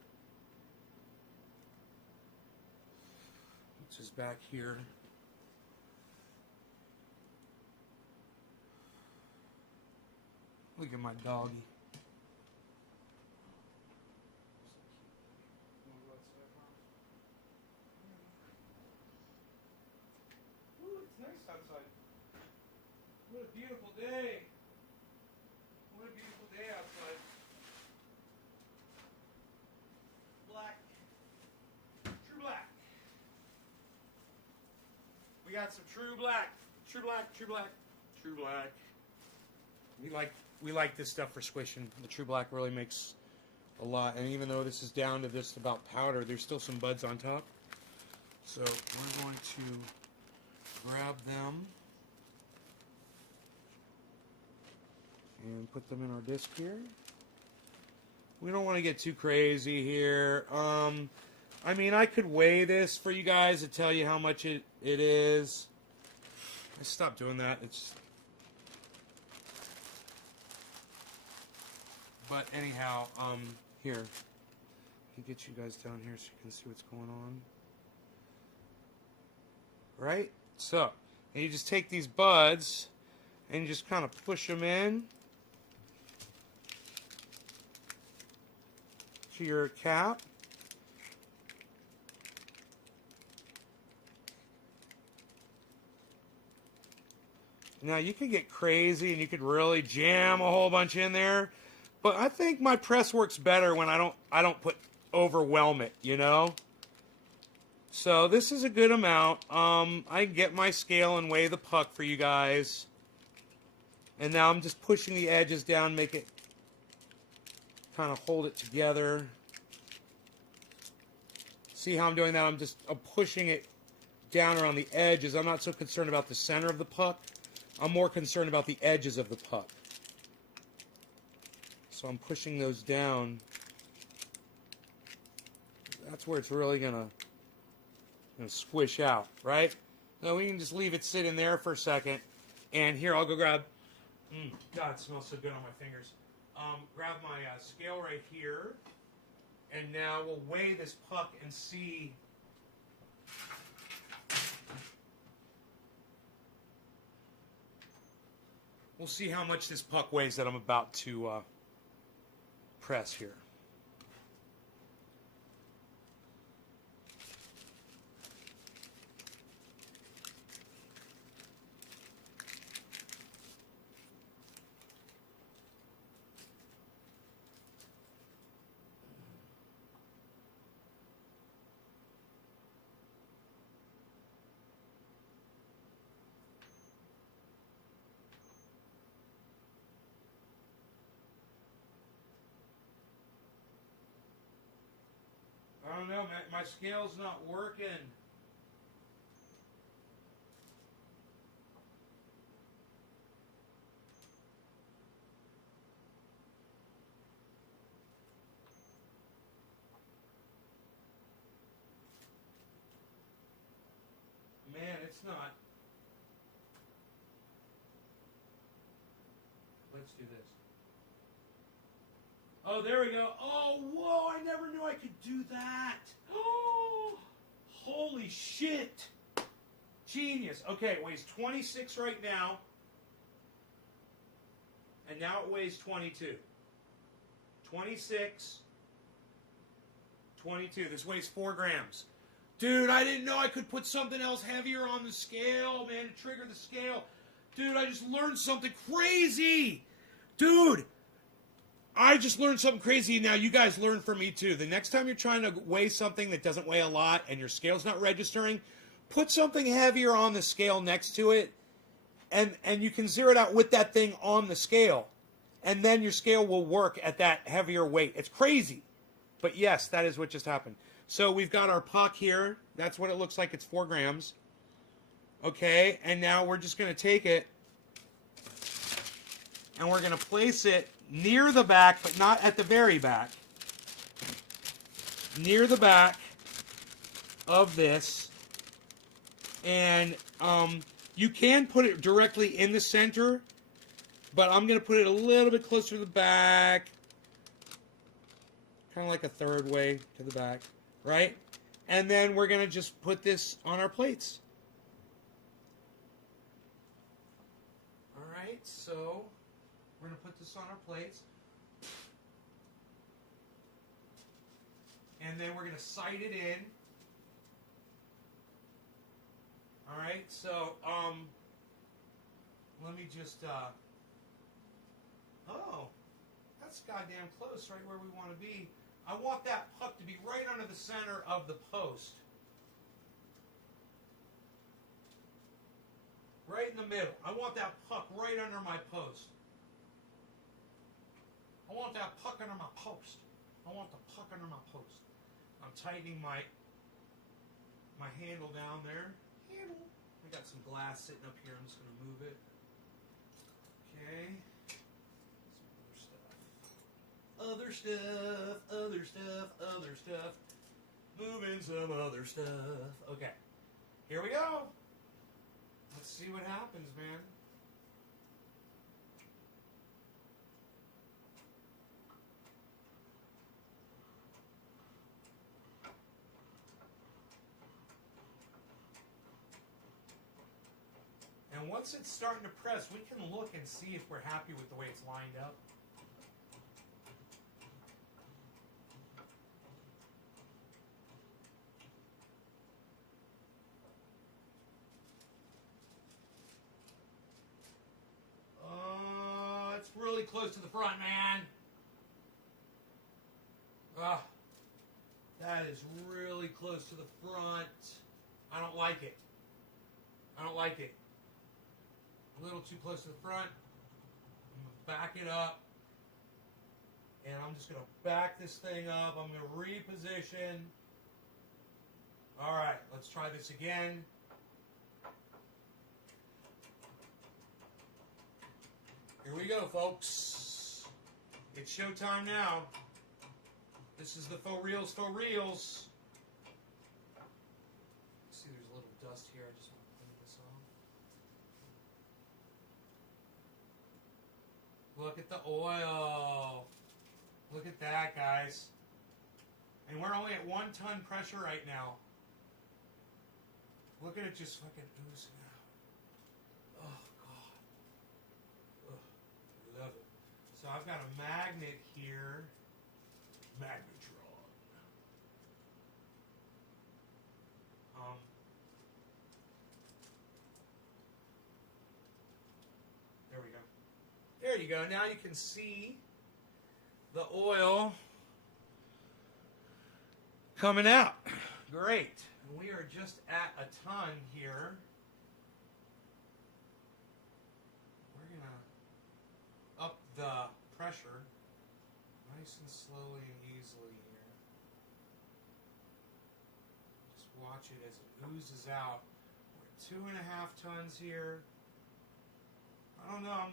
This is back here. Look at my doggy. Ooh, it's nice outside. What a beautiful day. What a beautiful day outside. Black. True black. We got some true black. True black, true black, true black. We like we like this stuff for squishing. The True Black really makes a lot. And even though this is down to just about powder, there's still some buds on top. So we're going to grab them and put them in our disc here. We don't want to get too crazy here. I mean, I could weigh this for you guys to tell you how much it is. I stopped doing that. But anyhow, here. Let me get you guys down here so you can see what's going on. Right? So, and you just take these buds and you just kind of push them in to your cap. Now you could get crazy and you could really jam a whole bunch in there, but I think my press works better when I don't overwhelm it, you know? So this is a good amount. I can get my scale and weigh the puck for you guys. And now I'm just pushing the edges down, make it kind of hold it together. See how I'm doing that? I'm pushing it down around the edges. I'm not so concerned about the center of the puck. I'm more concerned about the edges of the puck. So I'm pushing those down. That's where it's really gonna squish out, right? Now we can just leave it sit in there for a second. And here, I'll go grab, God, it smells so good on my fingers. Grab my scale right here. And now we'll weigh this puck and see. We'll see how much this puck weighs that I'm about to press here. I don't know, my scale's not working. Man, it's not. Let's do this. Oh, there we go. Oh, whoa, I never knew I could do that. Oh, holy shit. Genius. Okay, it weighs 26 right now. And now it weighs 22. 26, 22. This weighs 4 grams. Dude, I didn't know I could put something else heavier on the scale, man, to trigger the scale. Dude, I just learned something crazy. Dude, I just learned something crazy. Now you guys learn from me too. The next time you're trying to weigh something that doesn't weigh a lot and your scale's not registering, put something heavier on the scale next to it, and you can zero it out with that thing on the scale. And then your scale will work at that heavier weight. It's crazy. But yes, that is what just happened. So we've got our puck here. That's what it looks like. It's 4 grams. Okay, and now we're just going to take it and we're going to place it near the back, but not at the very back. Near the back of this. And you can put it directly in the center, but I'm going to put it a little bit closer to the back. Kind of like a third way to the back, right? And then we're going to just put this on our plates. All right, so we're going to put this on our plates. And then we're going to sight it in. All right, so let me just, oh, that's goddamn close, right where we want to be. I want that puck to be right under the center of the post. Right in the middle. I want that puck right under my post. I want that puck under my post. I want the puck under my post. I'm tightening my handle down there. Handle. I got some glass sitting up here. I'm just going to move it. Okay. Some other stuff. Other stuff. Other stuff. Moving some other stuff. Okay. Here we go. Let's see what happens, man. And once it's starting to press, we can look and see if we're happy with the way it's lined up. It's really close to the front, man. That is really close to the front. I don't like it. I don't like it. A little too close to the front. I'm going to back it up. And I'm just going to back this thing up. I'm going to reposition. All right, let's try this again. Here we go, folks. It's showtime now. This is the faux reels, faux reels. See, there's a little dust here. I just want to clean this off. Look at the oil. Look at that, guys. And we're only at 1 ton pressure right now. Look at it just fucking oozing out. Oh, God. Ugh, I love it. So I've got a magnet here. Magnetron. There we go. There you go. Now you can see the oil coming out. Great. And we are just at a ton here. We're going to up the pressure nice and slowly and easily here. Just watch it as it oozes out. We're at 2.5 tons here. I don't know.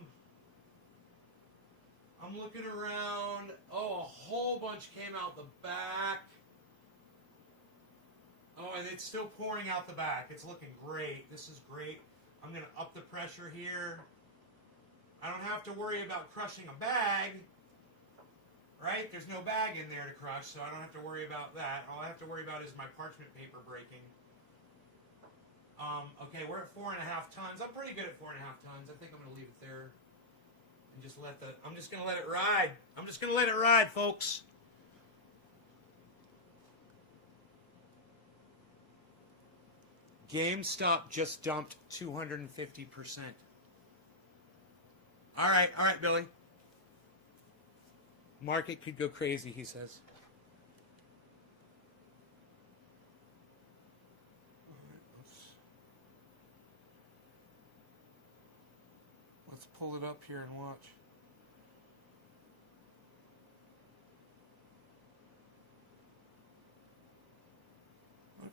I'm looking around. Oh, a whole bunch came out the back. Oh, and it's still pouring out the back. It's looking great. This is great. I'm going to up the pressure here. I don't have to worry about crushing a bag. Right? There's no bag in there to crush, so I don't have to worry about that. All I have to worry about is my parchment paper breaking. Okay, we're at 4.5 tons. I'm pretty good at 4.5 tons. I think I'm going to leave it there and just let the... I'm just going to let it ride. I'm just going to let it ride, folks. GameStop just dumped 250%. All right, Billy. Market could go crazy, he says. Let's pull it up here and watch.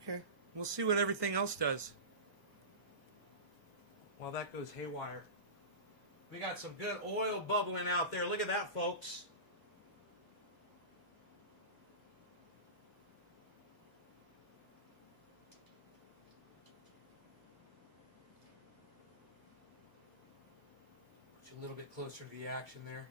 Okay, we'll see what everything else does while that goes haywire. We got some good oil bubbling out there. Look at that, folks. A little bit closer to the action there.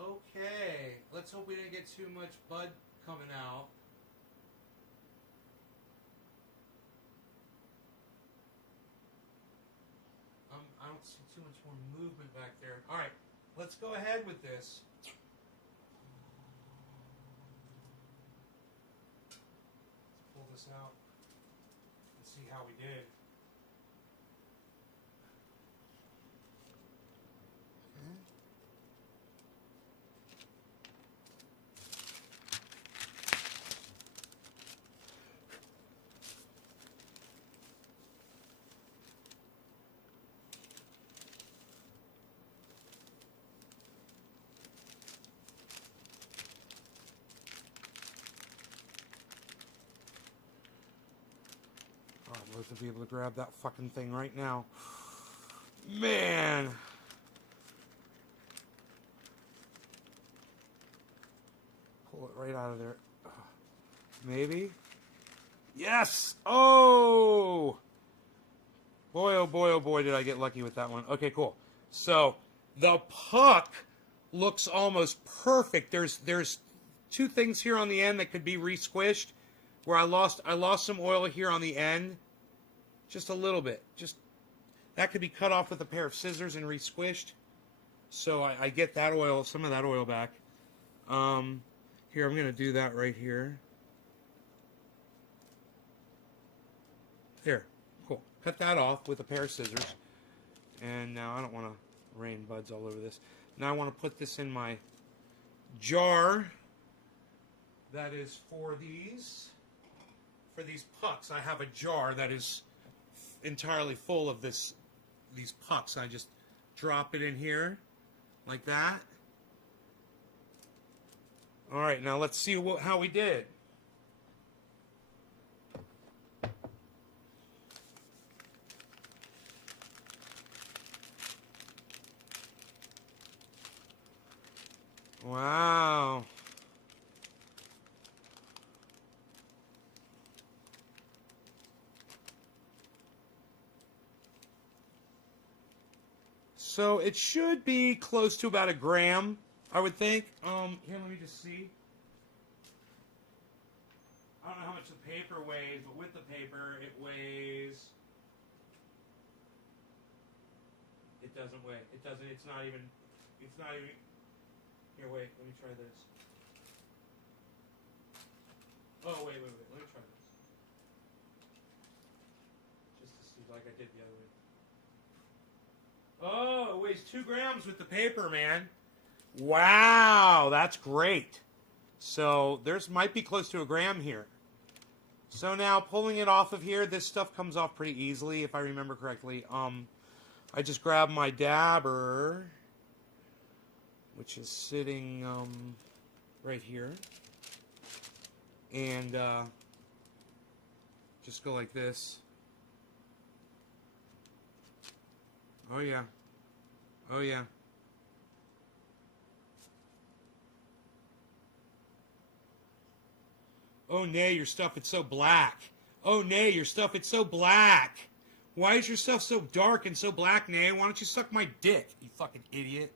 Okay, let's hope we didn't get too much bud coming out. I don't see too much more movement back there. All right. Let's go ahead with this. Let's pull this out and see how we did. I'd love to be able to grab that fucking thing right now. Man. Pull it right out of there. Maybe. Yes! Oh! Boy, oh boy, did I get lucky with that one. Okay, cool. So, the puck looks almost perfect. There's two things here on the end that could be re-squished. Where I lost some oil here on the end. Just a little bit. Just that could be cut off with a pair of scissors and re-squished. So I get that oil, some of that oil back. Here, I'm going to do that right here. There. Cool. Cut that off with a pair of scissors. And now I don't want to rain buds all over this. Now I want to put this in my jar. That is for these pucks. I have a jar that is entirely full of these pucks. I just drop it in here like that. All right, now let's see how we did. Wow. So it should be close to about a gram, I would think. Here, let me just see. I don't know how much the paper weighs, but with the paper, it weighs. It doesn't weigh. It doesn't. It's not even. Here, wait. Let me try this. Oh, wait. Let me try this. Just to see, like I did the other way. Oh, it weighs 2 grams with the paper, man. Wow, that's great. So might be close to a gram here. So now pulling it off of here, this stuff comes off pretty easily, if I remember correctly. I just grab my dabber, which is sitting right here, and just go like this. Oh yeah. Oh yeah. Oh nay, your stuff, it's so black. Oh nay, your stuff, it's so black. Why is your stuff so dark and so black, nay? Why don't you suck my dick, you fucking idiot?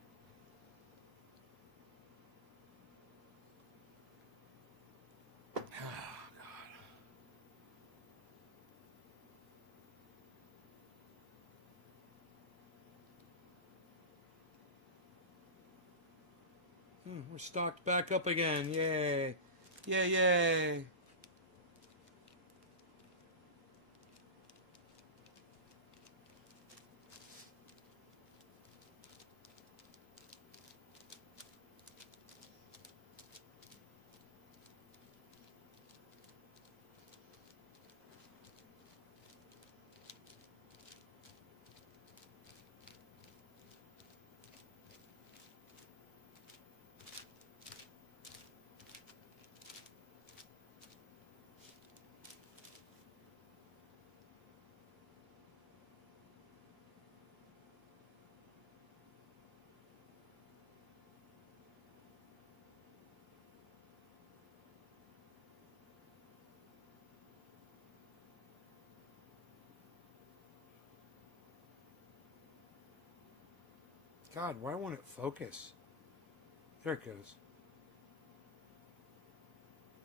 We're stocked back up again. Yay. Yay, yay. God, why won't it focus? There it goes.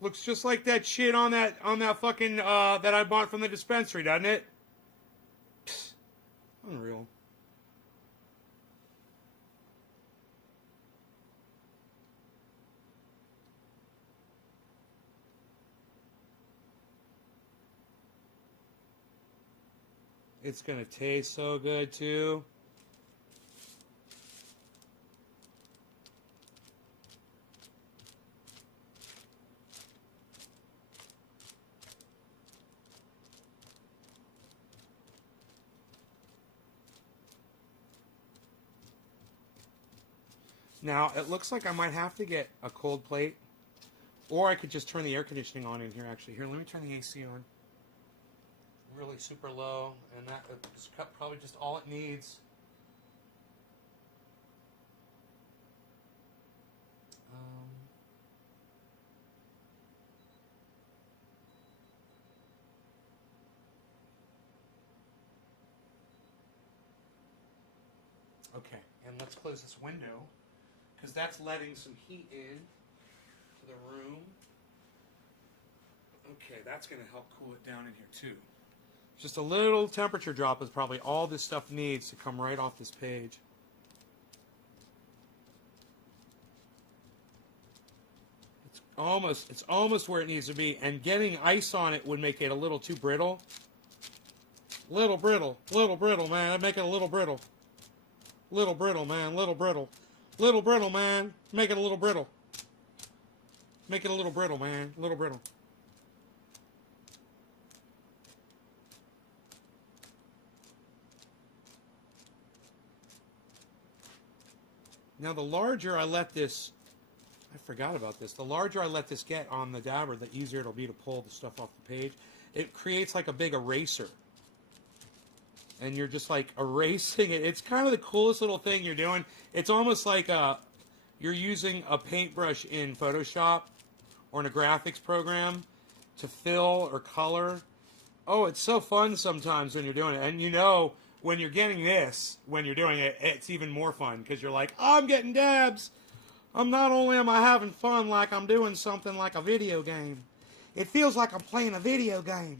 Looks just like that shit on that fucking that I bought from the dispensary, doesn't it? Psst. Unreal. It's gonna taste so good too. Now, it looks like I might have to get a cold plate. Or I could just turn the air conditioning on in here, actually. Here, let me turn the AC on. really super low, and that is probably just all it needs. Okay, and let's close this window because that's letting some heat in to the room. Okay, that's going to help cool it down in here too. Just a little temperature drop is probably all this stuff needs to come right off this page. It's almost where it needs to be, and getting ice on it would make it a little too brittle. Little brittle, man. I'd make it a little brittle. Little brittle, man. Little brittle. Little brittle, man. Make it a little brittle. Make it a little brittle, man. Little brittle. Now the larger I let this, I forgot about this. The larger I let this get on the dabber, the easier it'll be to pull the stuff off the page. It creates like a big eraser. And you're just like erasing it. It's kind of the coolest little thing you're doing. It's almost like you're using a paintbrush in Photoshop or in a graphics program to fill or color. Oh, it's so fun sometimes when you're doing it. And you know, when you're getting this, when you're doing it, it's even more fun because you're like, oh, I'm getting dabs. Not only am I having fun like I'm doing something like a video game. It feels like I'm playing a video game.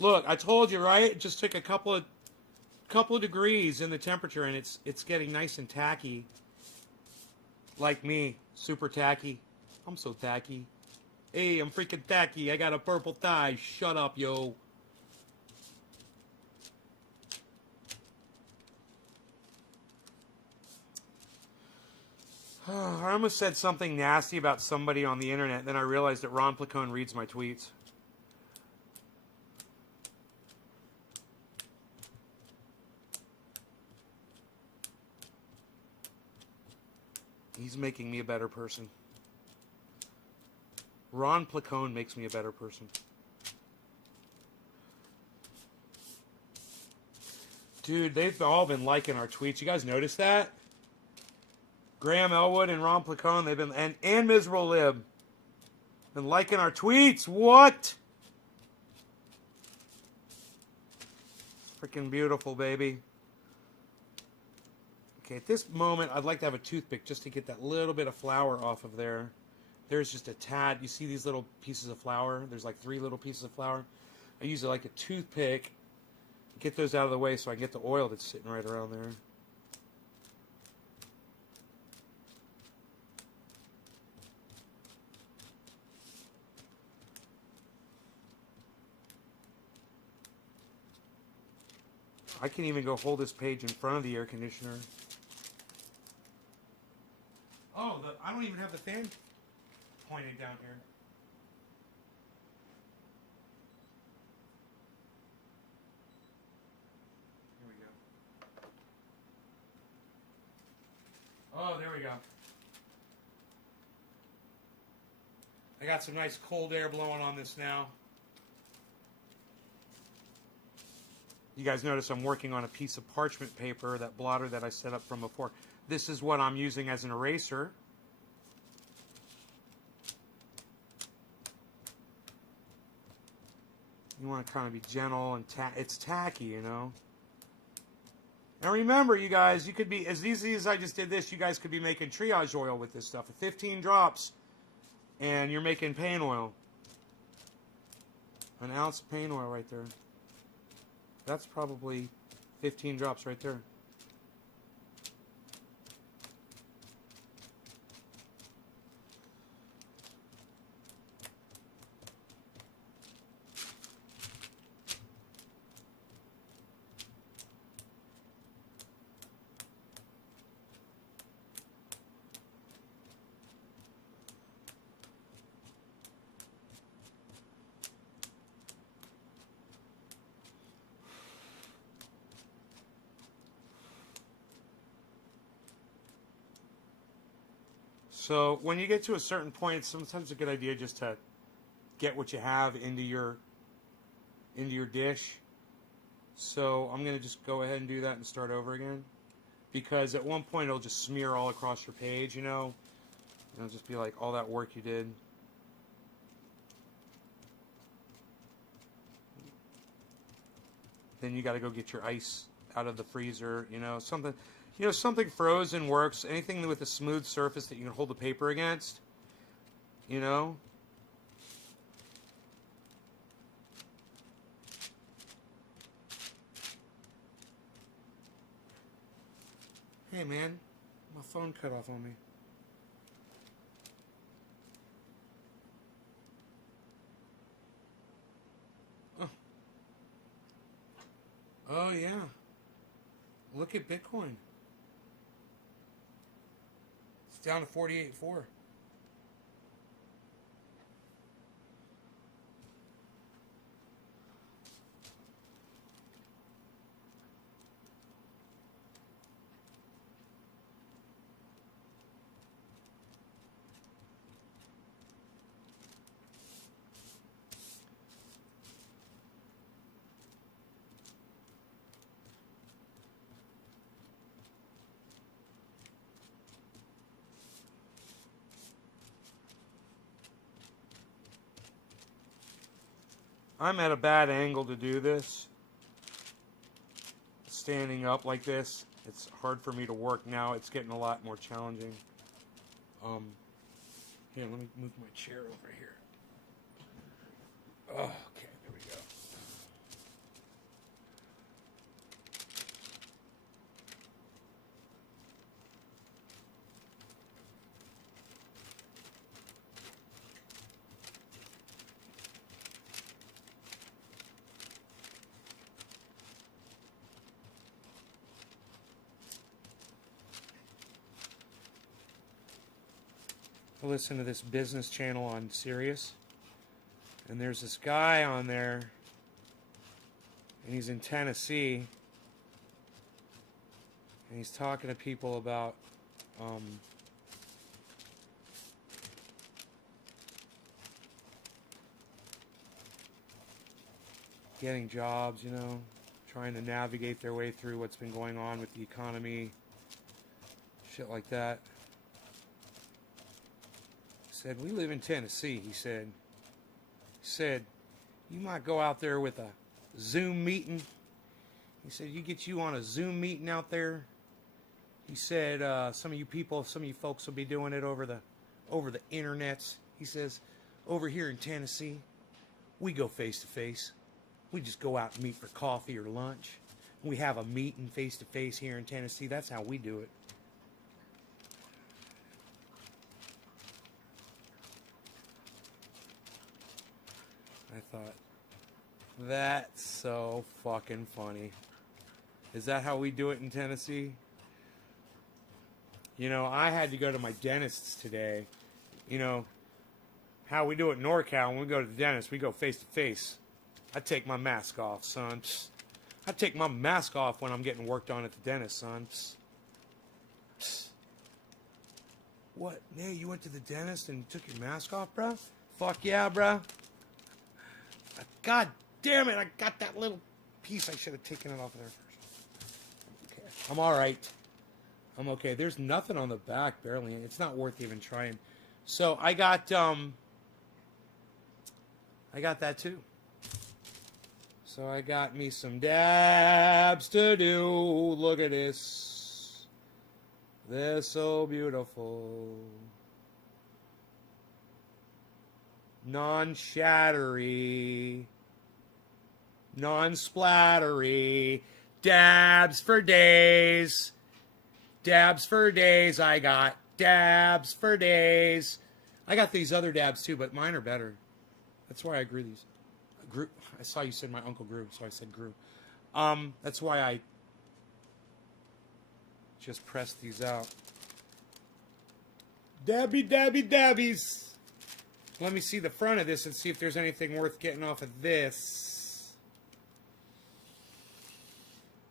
Look, I told you, right? It just took a couple of degrees in the temperature, and it's getting nice and tacky. Like me, super tacky. I'm so tacky. Hey, I'm freaking tacky. I got a purple tie. Shut up, yo. I almost said something nasty about somebody on the internet, then I realized that Ron Placone reads my tweets. He's making me a better person. Ron Placone makes me a better person. Dude, they've all been liking our tweets. You guys notice that? Graham Elwood and Ron Placone, they've been, and Miserable Lib, been liking our tweets. What? It's freaking beautiful, baby. Okay, at this moment, I'd like to have a toothpick just to get that little bit of flour off of there. There's just a tad. You see these little pieces of flour? There's like 3 little pieces of flour. I use it like a toothpick. Get those out of the way so I can get the oil that's sitting right around there. I can even go hold this page in front of the air conditioner. Oh, I don't even have the fan pointed down here. Here we go. Oh, there we go. I got some nice cold air blowing on this now. You guys notice I'm working on a piece of parchment paper, that blotter that I set up from before. This is what I'm using as an eraser. You want to kind of be gentle and it's tacky, you know. And remember, you guys, you could be, as easy as I just did this, you guys could be making triage oil with this stuff. 15 drops, and you're making paint oil. An ounce of paint oil right there. That's probably 15 drops right there. So when you get to a certain point, it's sometimes a good idea just to get what you have into your into your dish. So I'm going to just go ahead and do that and start over again. Because at one point it'll just smear all across your page, you know. It'll just be like all that work you did. Then you got to go get your ice out of the freezer, you know. Something frozen works. Anything with a smooth surface that you can hold the paper against, you know. Hey man, my phone cut off on me. Oh. Oh yeah. Look at Bitcoin. It's down to 48.4. I'm at a bad angle to do this. Standing up like this, it's hard for me to work now. It's getting a lot more challenging. Here, let me move my chair over here. Oh, okay, there we go. I listen to this business channel on Sirius, and there's this guy on there, and he's in Tennessee, and he's talking to people about getting jobs, you know, trying to navigate their way through what's been going on with the economy, shit like that. Said, we live in Tennessee, he said, you might go out there with a Zoom meeting. He said, you get you on a Zoom meeting out there. He said, some of you folks will be doing it over the internets. He says, over here in Tennessee, we go face to face. We just go out and meet for coffee or lunch. We have a meeting face to face here in Tennessee. That's how we do it. I thought, that's so fucking funny. Is that how we do it in Tennessee? You know, I had to go to my dentist's today. You know, how we do it in NorCal, when we go to the dentist, we go face to face. I take my mask off, son. I take my mask off when I'm getting worked on at the dentist, son. What? Nay, you went to the dentist and took your mask off, bro? Fuck yeah, bro. God damn it, I got that little piece. I should have taken it off of there first. Okay. I'm alright. I'm okay. There's nothing on the back, barely. It's not worth even trying. So I got that too. So I got me some dabs to do. Look at this. They're so beautiful. Non-shattery. Non-splattery. Dabs for days. Dabs for days I got. Dabs for days. I got these other dabs too, but mine are better. That's why I grew these. I saw you said my uncle grew, so I said grew. That's why I just pressed these out. Dabby, dabby, dabbies. Let me see the front of this and see if there's anything worth getting off of this.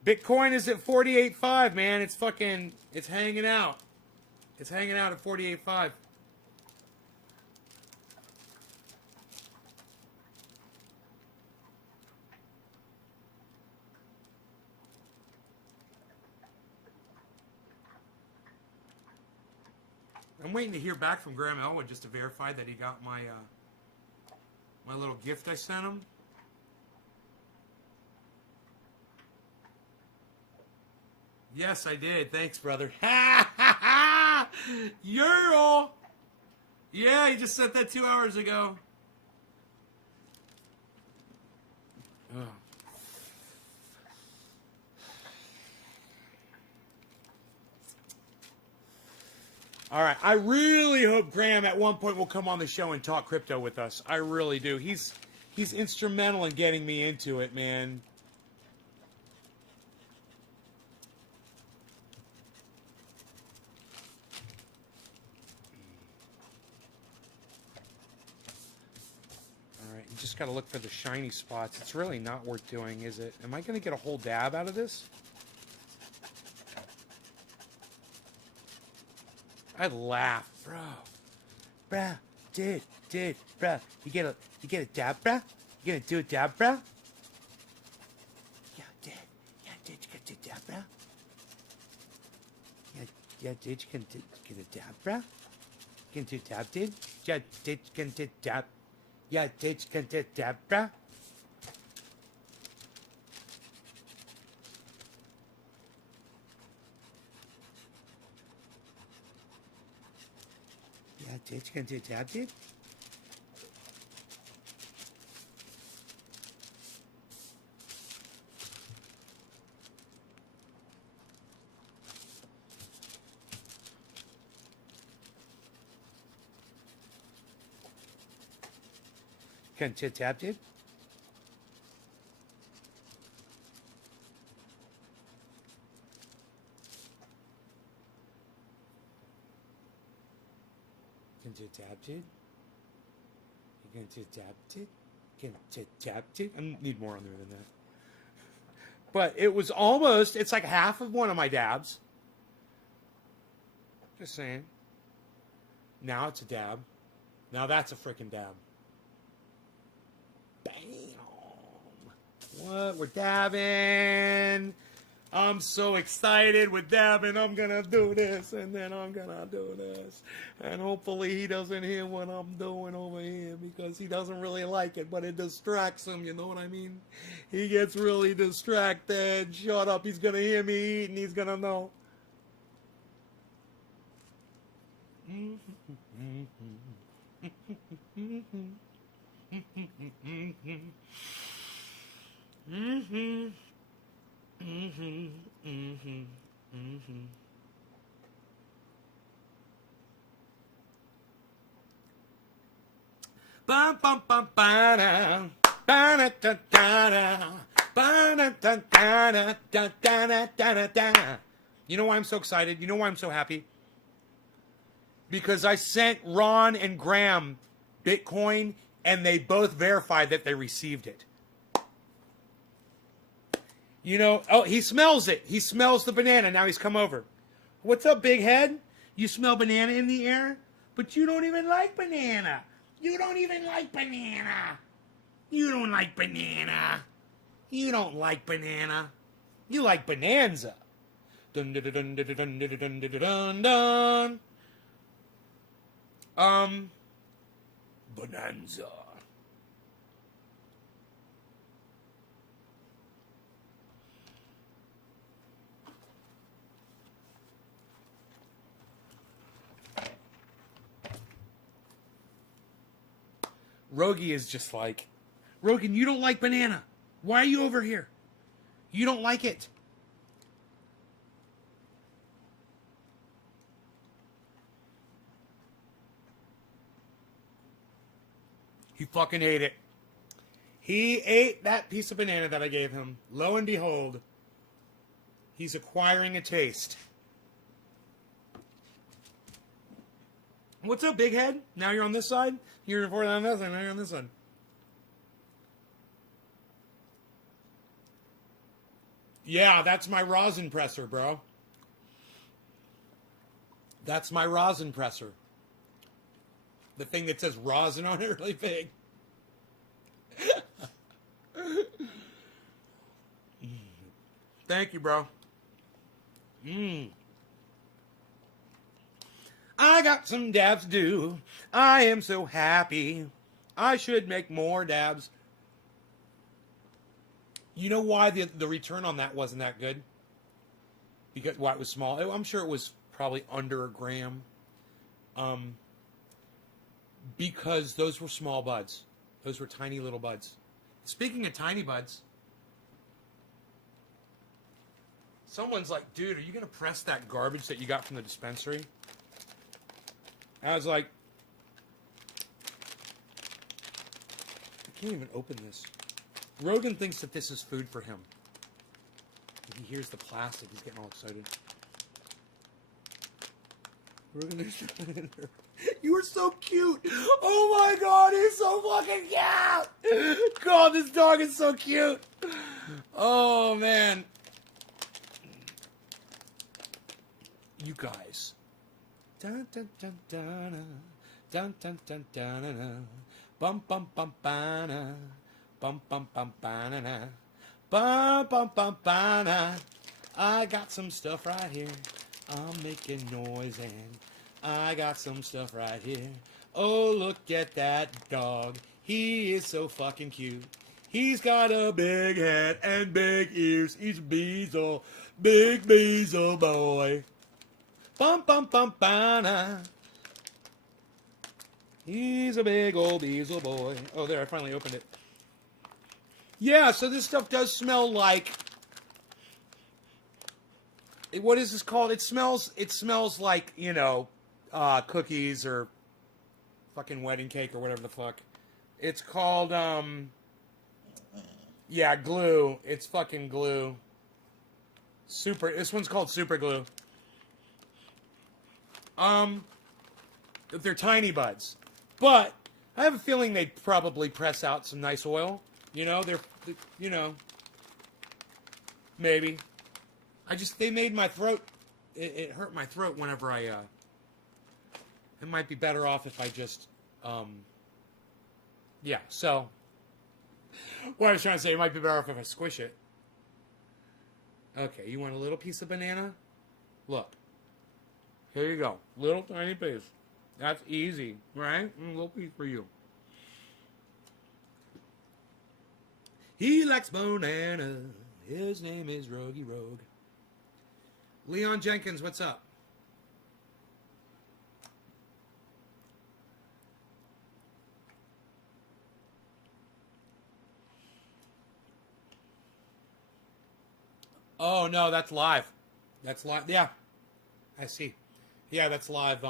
Bitcoin is at 48.5, man. It's hanging out. It's hanging out at 48.5. I'm waiting to hear back from Graham Elwood just to verify that he got my my little gift I sent him. Yes, I did. Thanks, brother. Ha ha ha! Ural! Yeah, he just sent that 2 hours ago. Oh. All right. I really hope Graham at one point will come on the show and talk crypto with us. I really do. He's instrumental in getting me into it, man. All right. You just got to look for the shiny spots. It's really not worth doing, is it? Am I going to get a whole dab out of this? I'd laugh, bro, dude, bro. You get a dab, bro. You gonna do a dab, bro? Yeah, dude, you gonna do a dab, bro. Yeah, dude, you gonna get a dab, bro. You gonna do a dab, dude? Yeah, dude, you gonna do a dab. Yeah, dude, you gonna do a dab, bro. Yeah, dude, you gonna do a dab, dude? Gonna do a dab, dude? Gonna do a dab, dude? You gonna do a dab, dude? Gonna do a dab, dude? I need more on there than that. But it was almost, it's like half of one of my dabs. Just saying. Now it's a dab. Now that's a freaking dab. Bam. What? We're dabbing. I'm so excited with dabbing. I'm going to do this, and then I'm going to do this. And hopefully he doesn't hear what I'm doing over here because he doesn't really like it, but it distracts him. You know what I mean? He gets really distracted. Shut up. He's going to hear me eat, and he's going to know. Bum bum bum ba da ba da da da ba da da da da da da da. You know why I'm so excited? You know why I'm so happy? Because I sent Ron and Graham Bitcoin, and they both verified that they received it. You know, oh, he smells it. He smells the banana. Now he's come over. What's up, big head? You smell banana in the air? But you don't even like banana. You don't even like banana. You don't like banana. You don't like banana. You like bonanza. Dun dun dun dun dun dun dun dun dun. Bonanza. Rogi is just like, Rogan, you don't like banana. Why are you over here? You don't like it. He fucking ate it. He ate that piece of banana that I gave him. Lo and behold, he's acquiring a taste. What's up, big head? Now you're on this side? You're before on this side, now you're on this side. Yeah, that's my rosin presser, bro. That's my rosin presser. The thing that says rosin on it really big. Thank you, bro. I got some dabs to do. I am so happy. I should make more dabs. You know why the return on that wasn't that good? Because why it was small. I'm sure it was probably under a gram. Because those were small buds. Those were tiny little buds. Speaking of tiny buds, someone's like, dude, are you going to press that garbage that you got from the dispensary? I was like, I can't even open this. Rogan thinks that this is food for him. He hears the plastic. He's getting all excited. Rogan, there's you are so cute. Oh my God, he's so fucking cute. God, this dog is so cute. Oh man. You guys. Dun dun dun dun dun dun dun dun dun bum bum bum bana bum bum bum banana bum bum bum bana. I got some stuff right here. I'm making noise and I got some stuff right here. Oh, look at that dog. He is so fucking cute. He's got a big head and big ears. He's a Beezle, big Beezle boy. Bum bum bum bana. He's a big old Beezle boy. Oh, there, I finally opened it. Yeah, so this stuff does smell like... What is this called? It smells like, you know, cookies or fucking wedding cake or whatever the fuck. It's called, yeah, glue. It's fucking glue. This one's called super glue. They're tiny buds. But I have a feeling they'd probably press out some nice oil. You know, you know, maybe. They made my throat, it hurt my throat whenever it might be better off if I just, yeah, so, what I was trying to say, it might be better off if I squish it. Okay, you want a little piece of banana? Look, here you go, little tiny piece. That's easy, right? A little piece for you. He likes banana, his name is Rogie Rogue. Leon Jenkins, what's up? Oh, no, that's live. That's live. Yeah, I see. Yeah, that's live.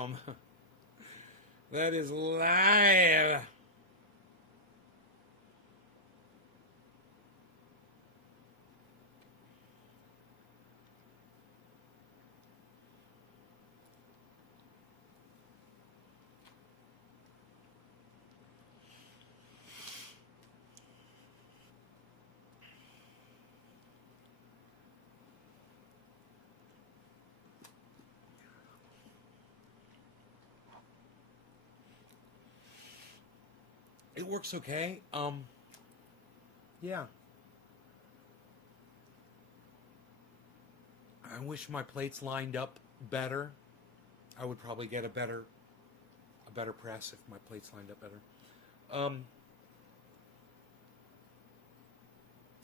That is live. It works okay. Yeah. I wish my plates lined up better. I would probably get a better press if my plates lined up better.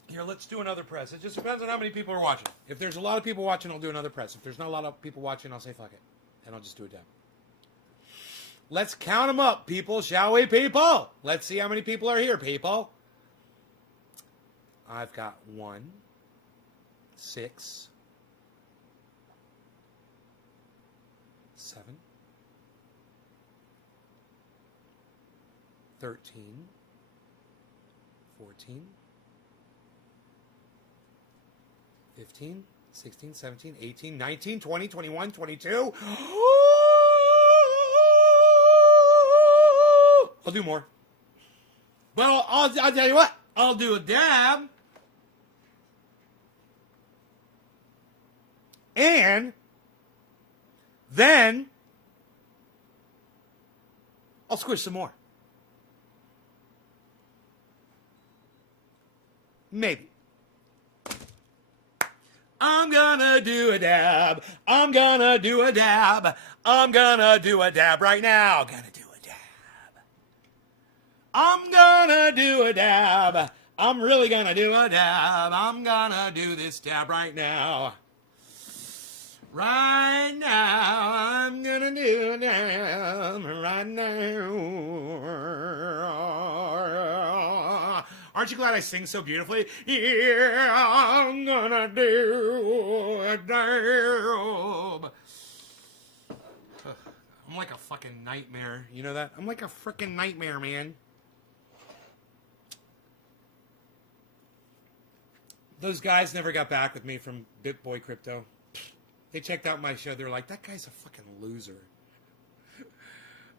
Here, let's do another press. It just depends on how many people are watching. If there's a lot of people watching, I'll do another press. If there's not a lot of people watching, I'll say fuck it. And I'll just do a dab. Let's count them up, people, shall we, people? Let's see how many people are here, people. I've got 1, 6, 7, 13, 14, 15, 16, 17, 18, 19, 20, 21, 22. I'll do more. But I'll tell you what. I'll do a dab. And then I'll squish some more. Maybe. I'm gonna do a dab. I'm gonna do a dab. I'm gonna do a dab right now. Gonna do a dab. I'm gonna do a dab. I'm really gonna do a dab. I'm gonna do this dab right now. Right now, I'm gonna do a dab. Right now. Aren't you glad I sing so beautifully? Yeah, I'm gonna do a dab. I'm like a fucking nightmare. You know that? I'm like a freaking nightmare, man. Those guys never got back with me from BitBoy Crypto. They checked out my show. They were like, "That guy's a fucking loser.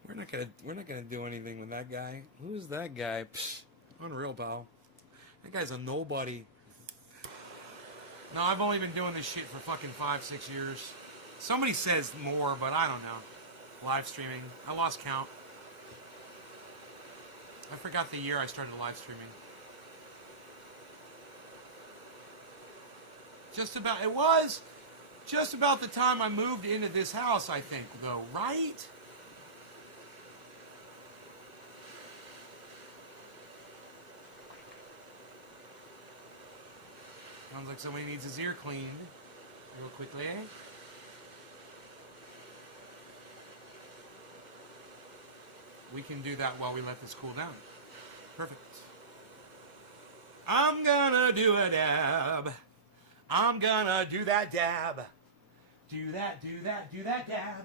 We're not gonna do anything with that guy. Who's that guy? Psh, unreal, pal. That guy's a nobody." No, I've only been doing this shit for fucking 5-6 years. Somebody says more, but I don't know. Live streaming. I lost count. I forgot the year I started live streaming. It was just about the time I moved into this house, I think, though, right? Sounds like somebody needs his ear cleaned real quickly. We can do that while we let this cool down. Perfect. I'm gonna do a dab. I'm gonna do that dab. Do that, do that, do that dab.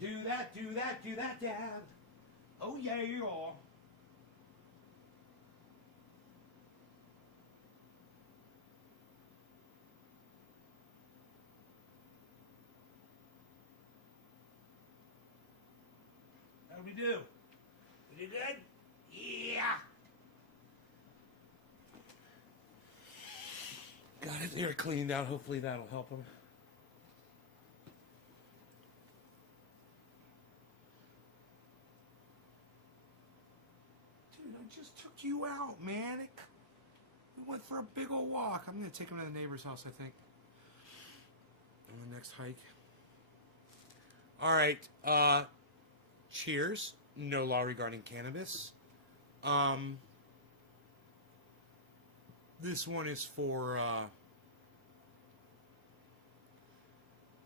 Do that, do that, do that dab. Oh yeah. How do we do? We do good? Yeah. Got his ear cleaned out. Hopefully that'll help him. Dude, I just took you out, man. We went for a big old walk. I'm going to take him to the neighbor's house, I think. On the next hike. All right. Cheers. No law regarding cannabis. This one is for,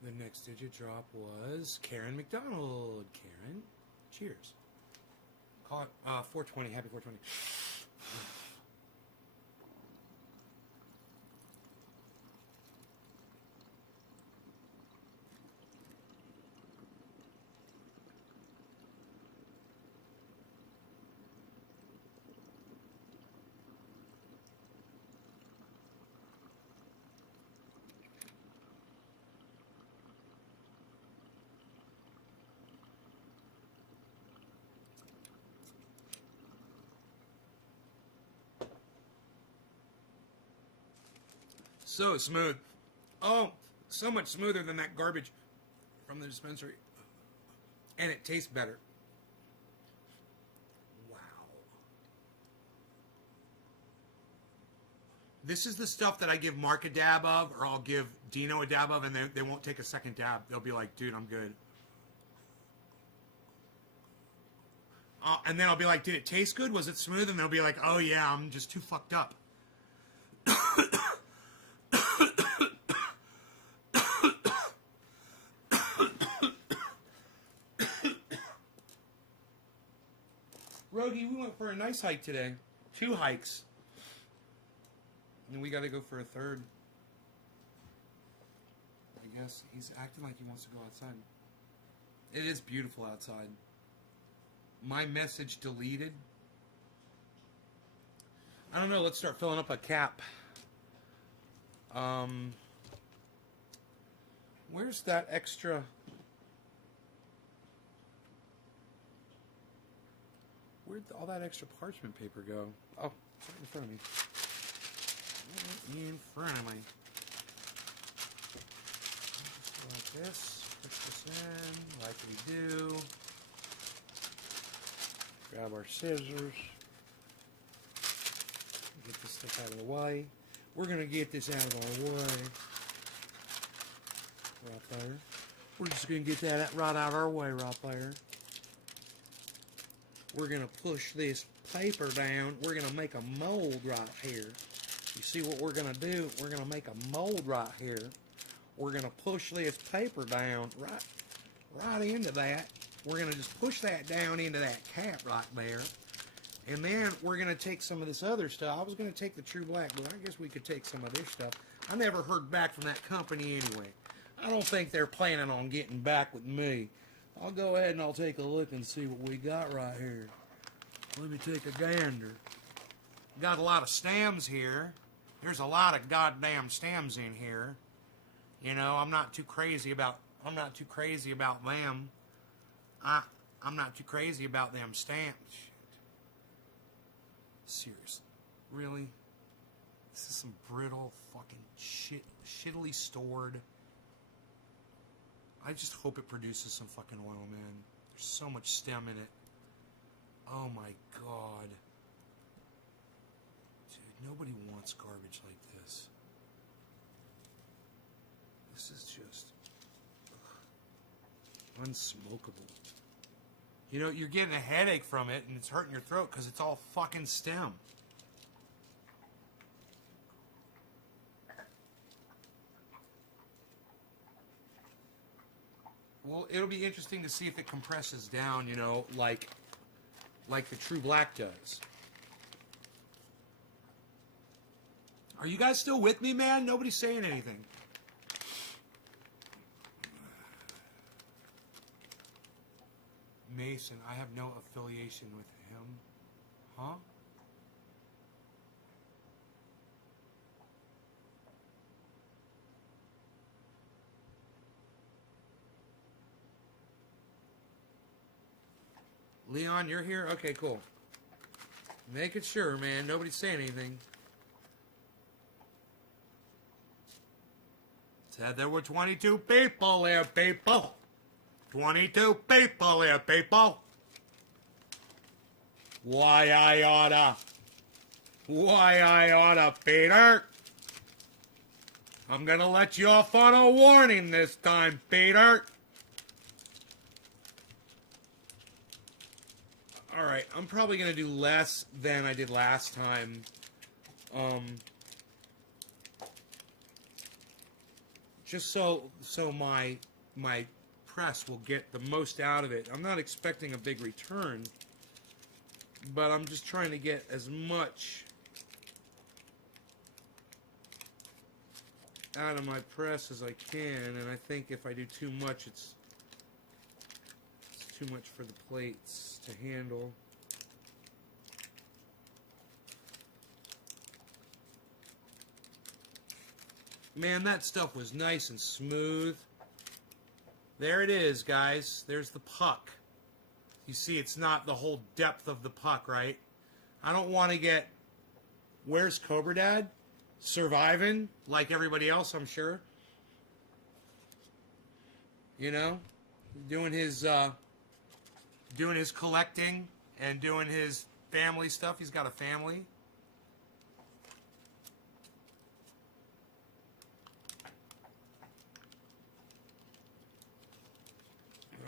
the next digit drop was Karen McDonald. Karen, cheers. Call it 420. Happy 420. So smooth. Oh, so much smoother than that garbage from the dispensary. And it tastes better. Wow. This is the stuff that I give Mark a dab of, or I'll give Dino a dab of, and they won't take a second dab. They'll be like, dude, I'm good. And then I'll be like, did it taste good? Was it smooth? And they'll be like, oh yeah, I'm just too fucked up. Rogie, we went for a nice hike today. 2 hikes. And we got to go for a third. I guess he's acting like he wants to go outside. It is beautiful outside. My message deleted. I don't know. Let's start filling up a cap. Where's that extra? Where'd all that extra parchment paper go? Oh, it's right in front of me. Right in front of me. Just go like this. Put this in like we do. Grab our scissors. Get this stuff out of the way. We're going to get this out of our way. right there. We're just going to get that right out our way right there. We're going to push this paper down. We're going to make a mold right here. You see what we're going to do? We're going to make a mold right here. We're going to push this paper down right into that. We're going to just push that down into that cap right there. And then we're going to take some of this other stuff. I was going to take the True Black, but I guess we could take some of their stuff. I never heard back from that company anyway. I don't think they're planning on getting back with me. I'll go ahead and I'll take a look and see what we got right here. Let me take a gander. Got a lot of stems here. There's a lot of goddamn stems in here. You know, I'm not too crazy about them. I'm not too crazy about them stamps. Seriously. Really? This is some brittle fucking shit, shittily stored. I just hope it produces some fucking oil, man. There's so much stem in it. Oh my god. Dude, nobody wants garbage like this. This is just unsmokable. You know, you're getting a headache from it and it's hurting your throat because it's all fucking stem. Well, it'll be interesting to see if it compresses down, you know, like the True Black does. Are you guys still with me, man? Nobody's saying anything. Mason, I have no affiliation with him. Huh? Leon, you're here? Okay, cool. Making sure, man. Nobody's saying anything. Said there were 22 people here, people. 22 people here, people. Why I oughta, Peter. I'm gonna let you off on a warning this time, Peter. Alright, I'm probably gonna do less than I did last time. Just so my press will get the most out of it. I'm not expecting a big return, but I'm just trying to get as much out of my press as I can, and I think if I do too much, it's too much for the plates to handle. Man, that stuff was nice and smooth. There it is, guys. There's the puck. You see, it's not the whole depth of the puck, right? I don't want to get... Where's Cobra Dad? Surviving, like everybody else, I'm sure. You know? Doing his collecting and doing his family stuff. He's got a family.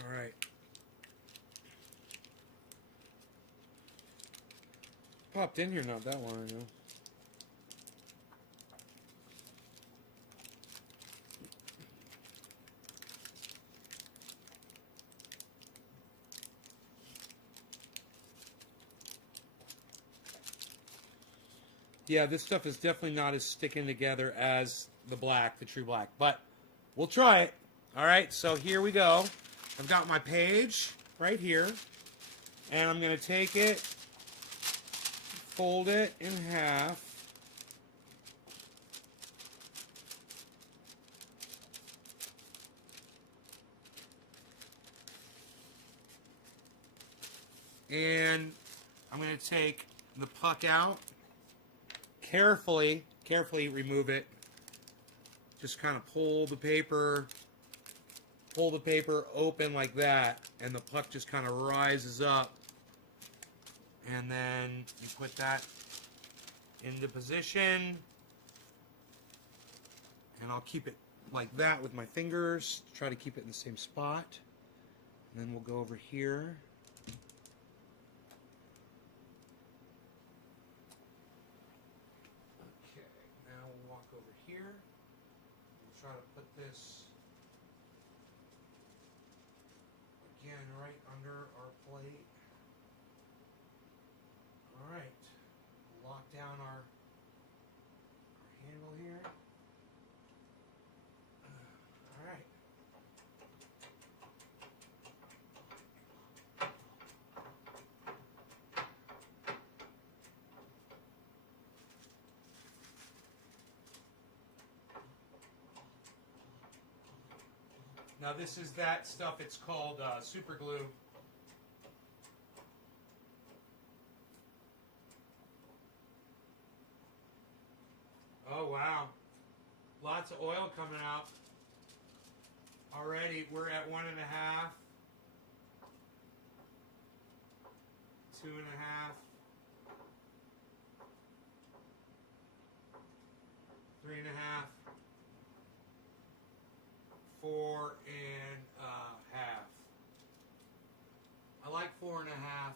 All right. Popped in here not that long ago. Yeah, this stuff is definitely not as sticking together as the black, the True Black. But we'll try it. All right, so here we go. I've got my page right here. And I'm going to take it, fold it in half. And I'm going to take the puck out. Carefully remove it. Just kind of pull the paper open like that, and the puck just kind of rises up. And then you put that into position, and I'll keep it like that with my fingers, try to keep it in the same spot. And then we'll go over here. Okay, now we'll walk over here. We'll try to put this again right under our plate. All right, lock down our handle here. All right. Now this is that stuff, it's called super glue. Oh wow, lots of oil coming out. Already we're at 1.5, 2.5, 3.5, 4.5. I like 4.5.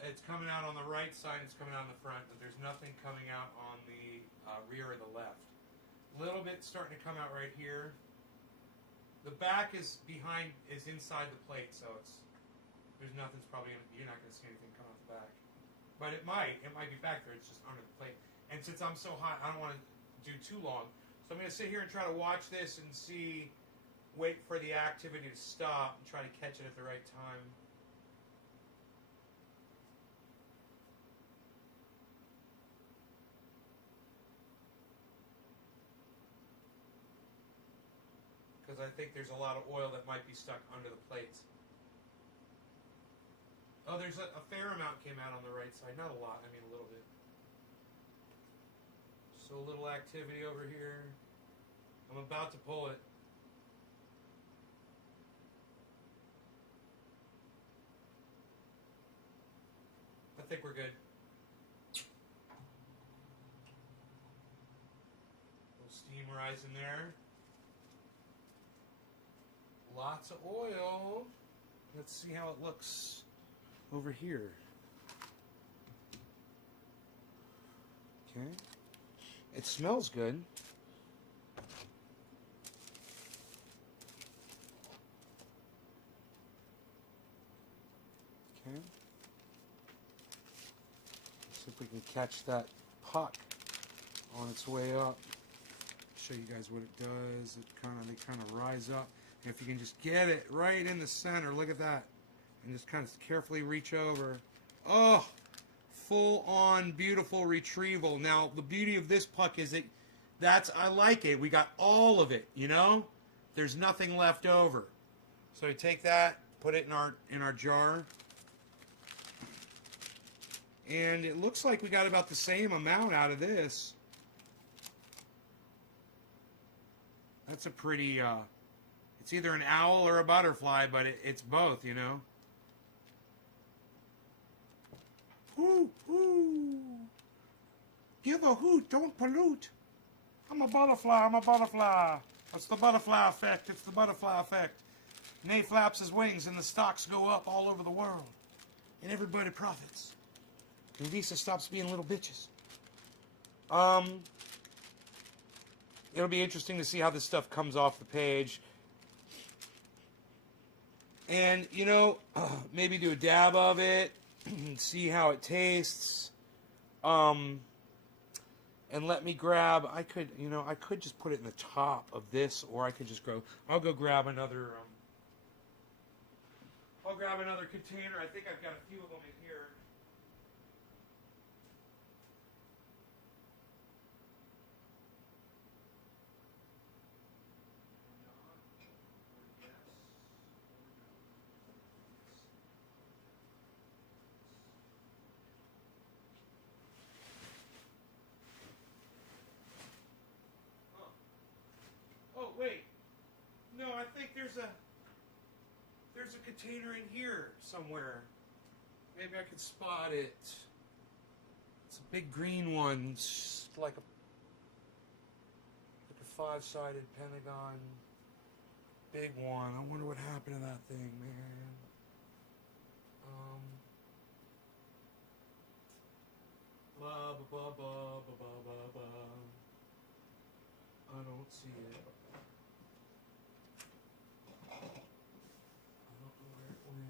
It's coming out on the right side, it's coming out on the front, but there's nothing coming out on the rear or the left. A little bit starting to come out right here. The back is behind, is inside the plate, so there's nothing's probably, you're not going to see anything come out the back. But it might be back there, it's just under the plate. And since I'm so hot, I don't want to do too long. So I'm going to sit here and try to watch this and see, wait for the activity to stop and try to catch it at the right time. Because I think there's a lot of oil that might be stuck under the plates. Oh, there's a fair amount came out on the right side. Not a lot, I mean a little bit. So a little activity over here. I'm about to pull it. I think we're good. A little steam rising there. Lots of oil. Let's see how it looks over here. Okay. It smells good. Okay. See if we can catch that puck on its way up. Show you guys what it does. They kind of rise up. And if you can just get it right in the center, look at that. And just kind of carefully reach over. Oh, full on beautiful retrieval. Now, the beauty of this puck is I like it. We got all of it, you know? There's nothing left over. So we take that, put it in our jar. And it looks like we got about the same amount out of this. That's a pretty, it's either an owl or a butterfly, but it's both, you know. Whoo, whoo. Give a hoot, don't pollute. I'm a butterfly. It's the butterfly effect, Nay flaps his wings and the stocks go up all over the world. And everybody profits. And Visa stops being little bitches. It'll be interesting to see how this stuff comes off the page. And, you know, maybe do a dab of it and see how it tastes. And let me grab, I could just put it in the top of this, or I could just I'll go grab another, I'll grab another container. I think I've got a few of them in here. Wait, no, I think there's a container in here somewhere. Maybe I could spot it. It's a big green one. It's like 5-sided Pentagon. Big one. I wonder what happened to that thing, man. Blah, blah, blah, blah, blah, blah, blah. I don't see it. I don't know where it went.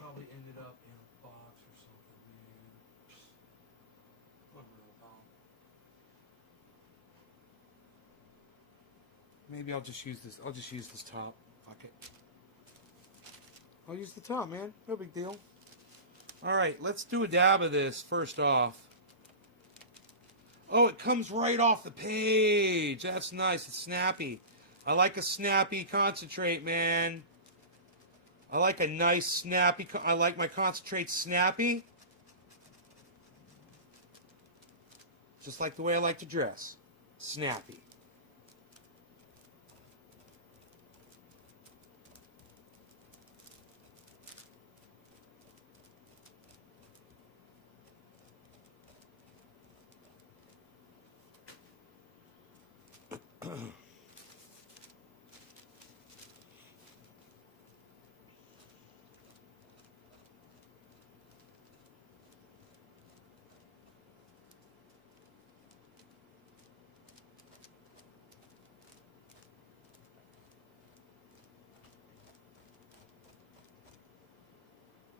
Probably ended up in a box or something, man. Unreal, pal. Maybe I'll just use this. I'll just use this top. Fuck it. I'll use the top, man. No big deal. All right, let's do a dab of this first off. Oh, it comes right off the page. That's nice. It's snappy. I like a snappy concentrate, man. I like a nice snappy. I like my concentrate snappy. Just like the way I like to dress. Snappy.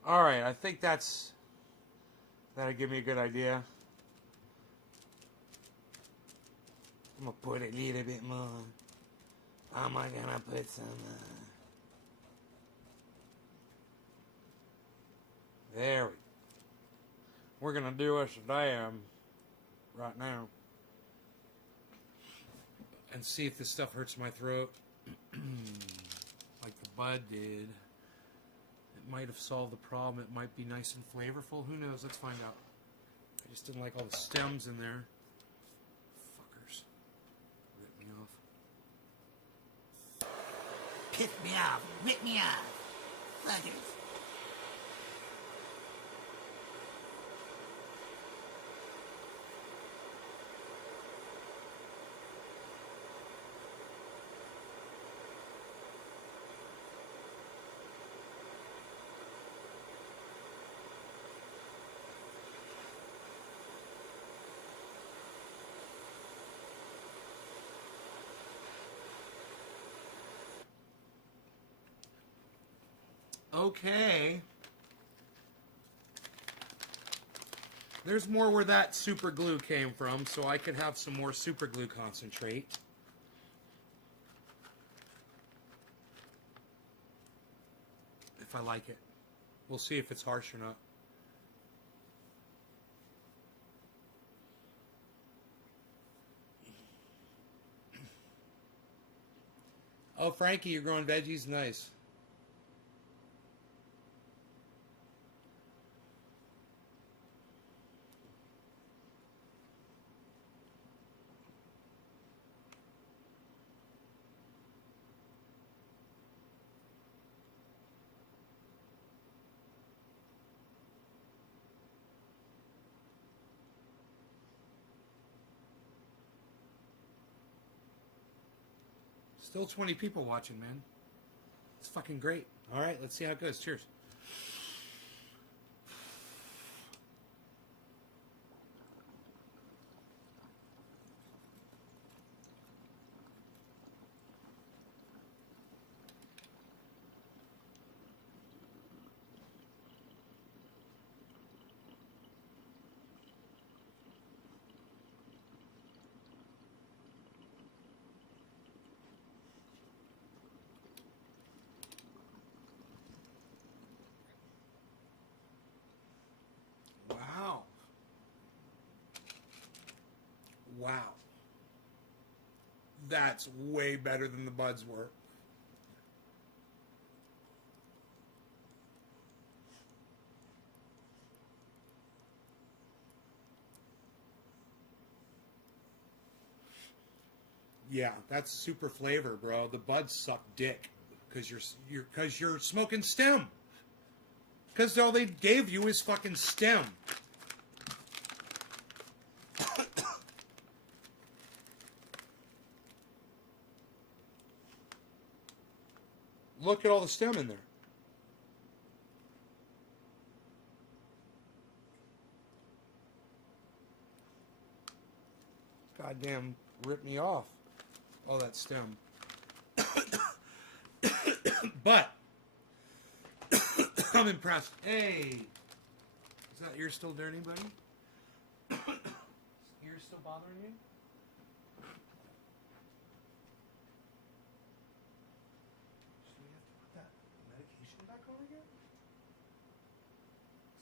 All right, I think that'll give me a good idea. I'm gonna put a little bit more. I'm gonna put some. There we go. We're gonna do us a dab right now and see if this stuff hurts my throat like the bud did. It might have solved the problem. It might be nice and flavorful. Who knows? Let's find out. I just didn't like all the stems in there. Fuckers. Rip me off. Piss me off. Rip me off. Fuckers. Okay. There's more where that super glue came from, so I could have some more super glue concentrate. If I like it. We'll see if it's harsh or not. Oh, Frankie, you're growing veggies? Nice. Still 20 people watching, man. It's fucking great. All right, let's see how it goes. Cheers. Wow. Wow. That's way better than the buds were. Yeah, that's super flavor, bro. The buds suck dick because you're smoking stem. Because all they gave you is fucking stem. look at all the stem in there. Goddamn, rip me off. All that stem. But I'm impressed. Hey, is that ear still dirty, buddy? Ear still bothering you? Should we have to put that medication back on again?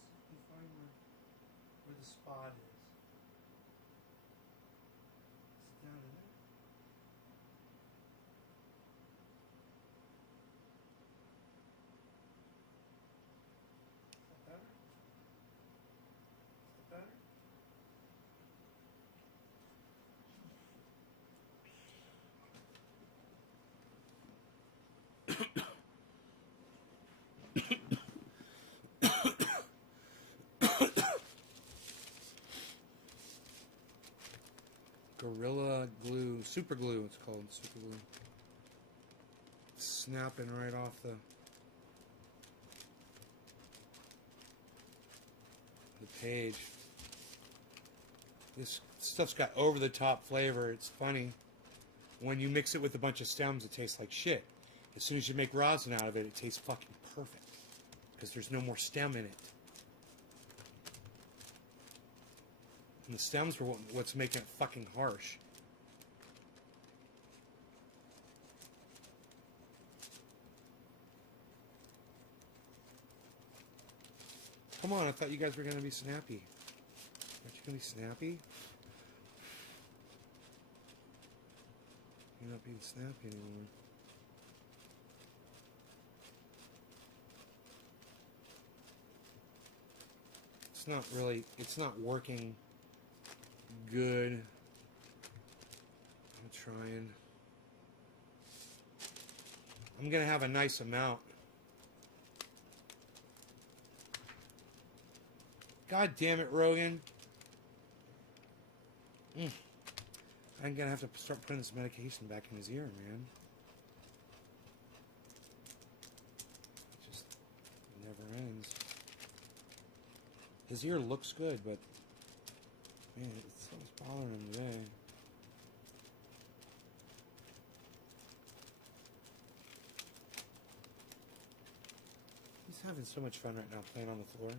Let's see if we find where the spot is. Is it down in there? Is that better? Is that better? Gorilla Glue, Super Glue, it's called Super Glue. Snapping right off the page. This stuff's got over the top flavor. It's funny. When you mix it with a bunch of stems, it tastes like shit. As soon as you make rosin out of it, it tastes fucking perfect. Because there's no more stem in it. And the stems were what's making it fucking harsh. Come on, I thought you guys were going to be snappy. Aren't you going to be snappy? You're not being snappy anymore. It's not working good. I'm trying. I'm going to have a nice amount. God damn it, Rogan. I'm going to have to start putting this medication back in his ear, man. It just never ends. His ear looks good, but man, it's something's bothering him today. He's having so much fun right now playing on the floor.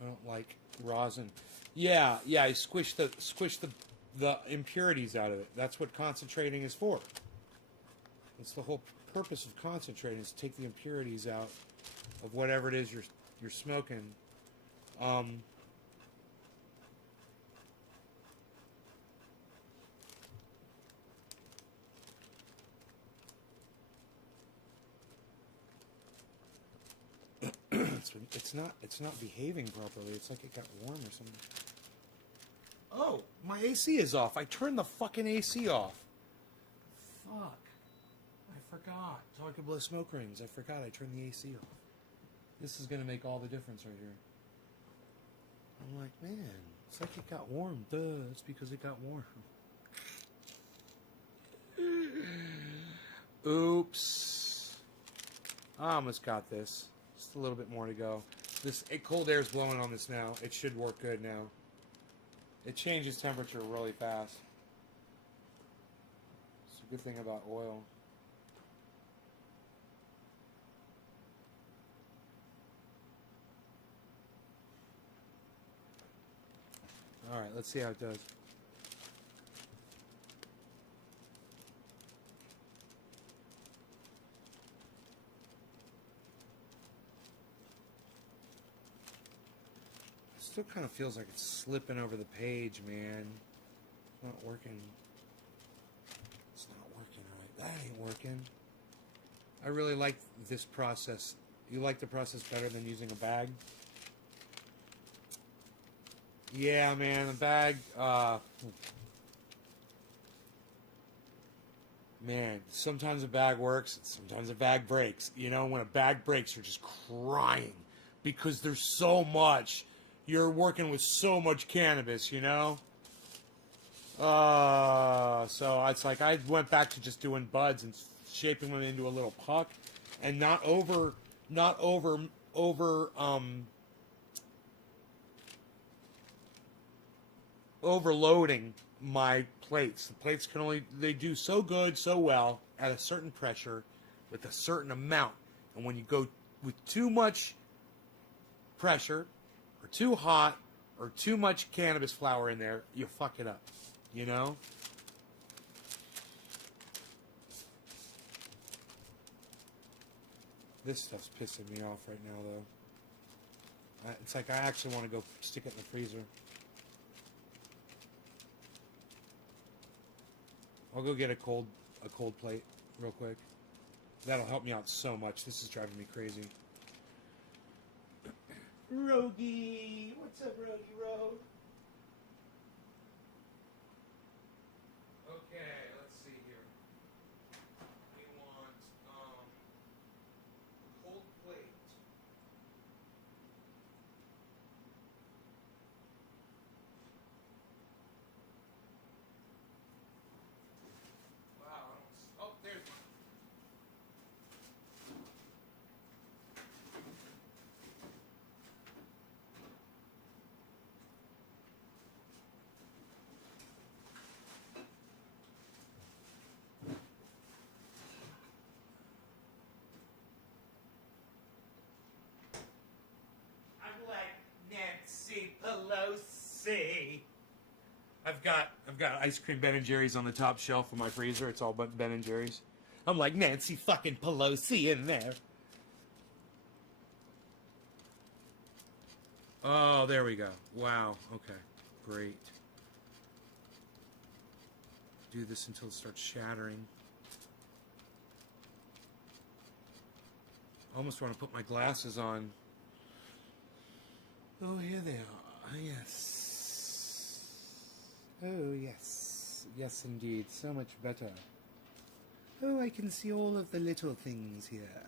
I don't like rosin. Yeah, I squish the impurities out of it. That's what concentrating is for. That's the whole purpose of concentrating, is to take the impurities out of whatever it is you're smoking. It's not behaving properly. It's like it got warm or something. Oh, my AC is off. I turned the fucking AC off. Fuck. I forgot. So I could blow smoke rings. I forgot I turned the AC off. This is going to make all the difference right here. I'm like, man, it's like it got warm. Duh, it's because it got warm. Oops. I almost got this. Just a little bit more to go. This cold air is blowing on this now. It should work good now. It changes temperature really fast. It's a good thing about oil. Alright, let's see how it does. Still kind of feels like it's slipping over the page, man. It's not working. It's not working right. That ain't working. I really like this process. You like the process better than using a bag? Yeah, man, the bag, Man, sometimes a bag works, sometimes a bag breaks. You know, when a bag breaks, you're just crying because there's so much. You're working with so much cannabis, you know? So it's like I went back to just doing buds and shaping them into a little puck and not overloading my plates. The plates can only they do so good, so well at a certain pressure with a certain amount. And when you go with too much pressure or too hot or too much cannabis flower in there, you fuck it up. You know? This stuff's pissing me off right now though. It's like I actually want to go stick it in the freezer. I'll go get a cold plate real quick. That'll help me out so much. This is driving me crazy. Rogie, what's up, Rogie Rogue? Okay, let's see here. We want a cold plate. Wow, I don't, oh, there's one. I'm like Nancy Pelosi. I've got ice cream Ben and Jerry's on the top shelf of my freezer. It's all but Ben and Jerry's. I'm like Nancy fucking Pelosi in there. Oh, there we go. Wow. Okay. Great. Do this until it starts shattering. I almost want to put my glasses on. Oh, here they are. Yes. Oh, yes. Yes, indeed. So much better. Oh, I can see all of the little things here.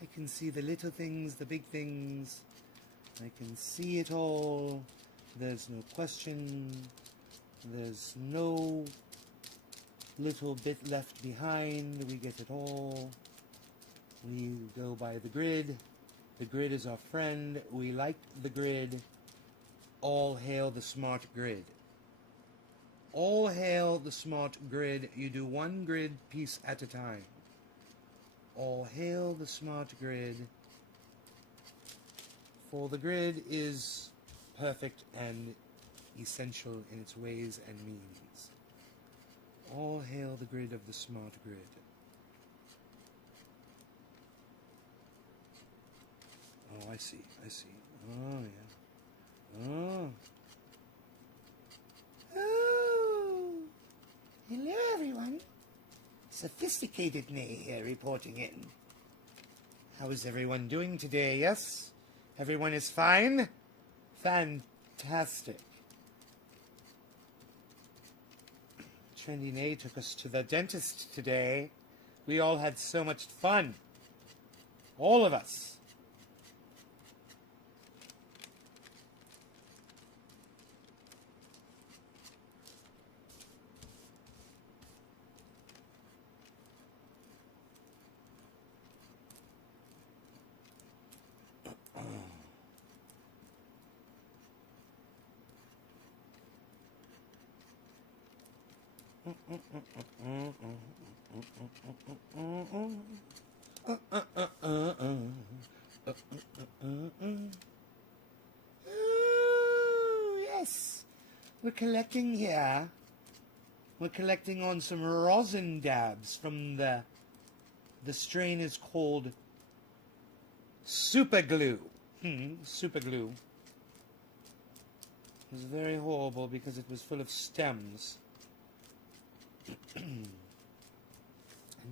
I can see the little things, the big things. I can see it all. There's no question. There's no little bit left behind. We get it all. We go by the grid. The grid is our friend. We like the grid. All hail the smart grid. All hail the smart grid. You do one grid piece at a time. All hail the smart grid. For the grid is perfect and essential in its ways and means. All hail the grid of the smart grid. Oh, I see. Oh, yeah. Oh. Oh. Hello, everyone. Sophisticated Nay here reporting in. How is everyone doing today, yes? Everyone is fine? Fantastic. Trendy Nay took us to the dentist today. We all had so much fun. All of us. Oh, yes. We're collecting here. We're collecting on some rosin dabs from the strain is called Super Glue. Super Glue. It was very horrible because it was full of stems. And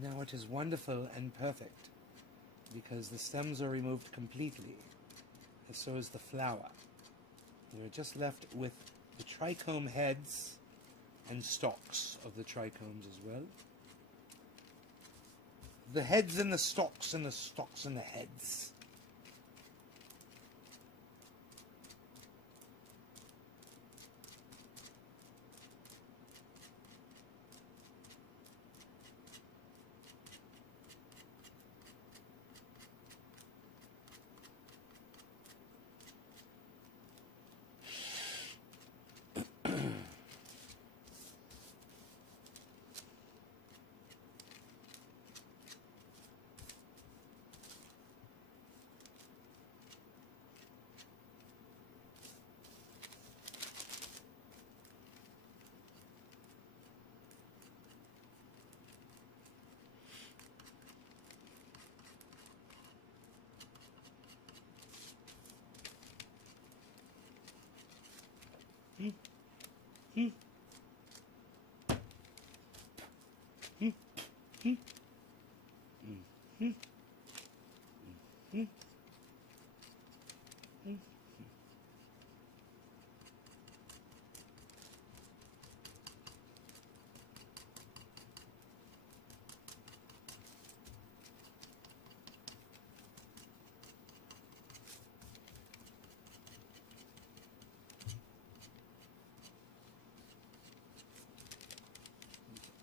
now it is wonderful and perfect because the stems are removed completely, and so is the flower. We are just left with the trichome heads and stalks of the trichomes as well. The heads and the stalks and the stalks and the heads.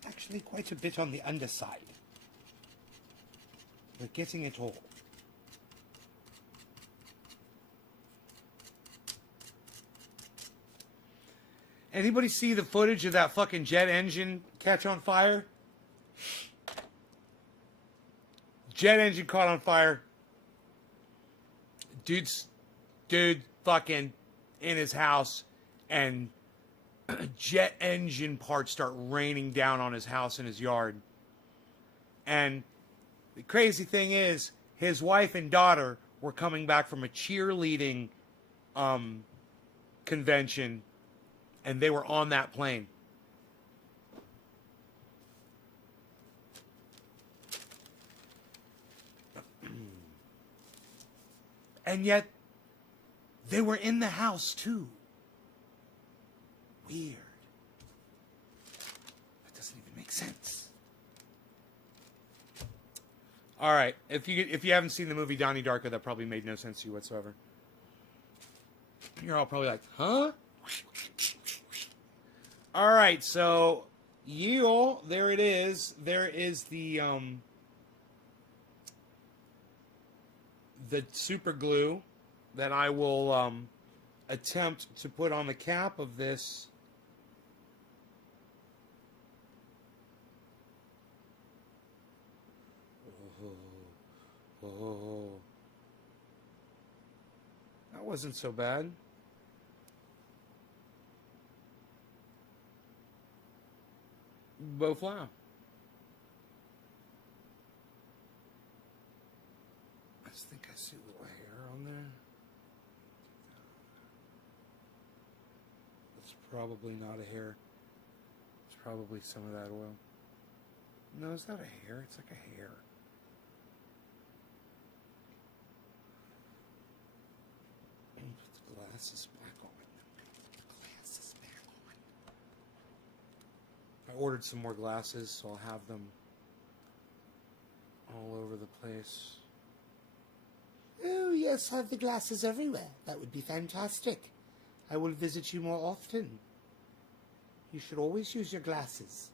Actually, quite a bit on the underside. We're getting it all. Anybody see the footage of that fucking jet engine catch on fire? Jet engine caught on fire. Dude fucking in his house, and jet engine parts start raining down on his house and his yard. And the crazy thing is, his wife and daughter were coming back from a cheerleading convention, and they were on that plane. And yet, they were in the house too. Weird. That doesn't even make sense. All right, if you haven't seen the movie Donnie Darko, that probably made no sense to you whatsoever. You're all probably like, huh? All right, so there it is. There is the super glue that I will attempt to put on the cap of this. Oh. That wasn't so bad. Both laugh. I just think I see a little hair on there. It's probably not a hair. It's probably some of that oil. No, it's not a hair. It's like a hair. Put the glasses back on. Glasses back on. I ordered some more glasses, so I'll have them all over the place. Oh, yes, have the glasses everywhere. That would be fantastic. I will visit you more often. You should always use your glasses.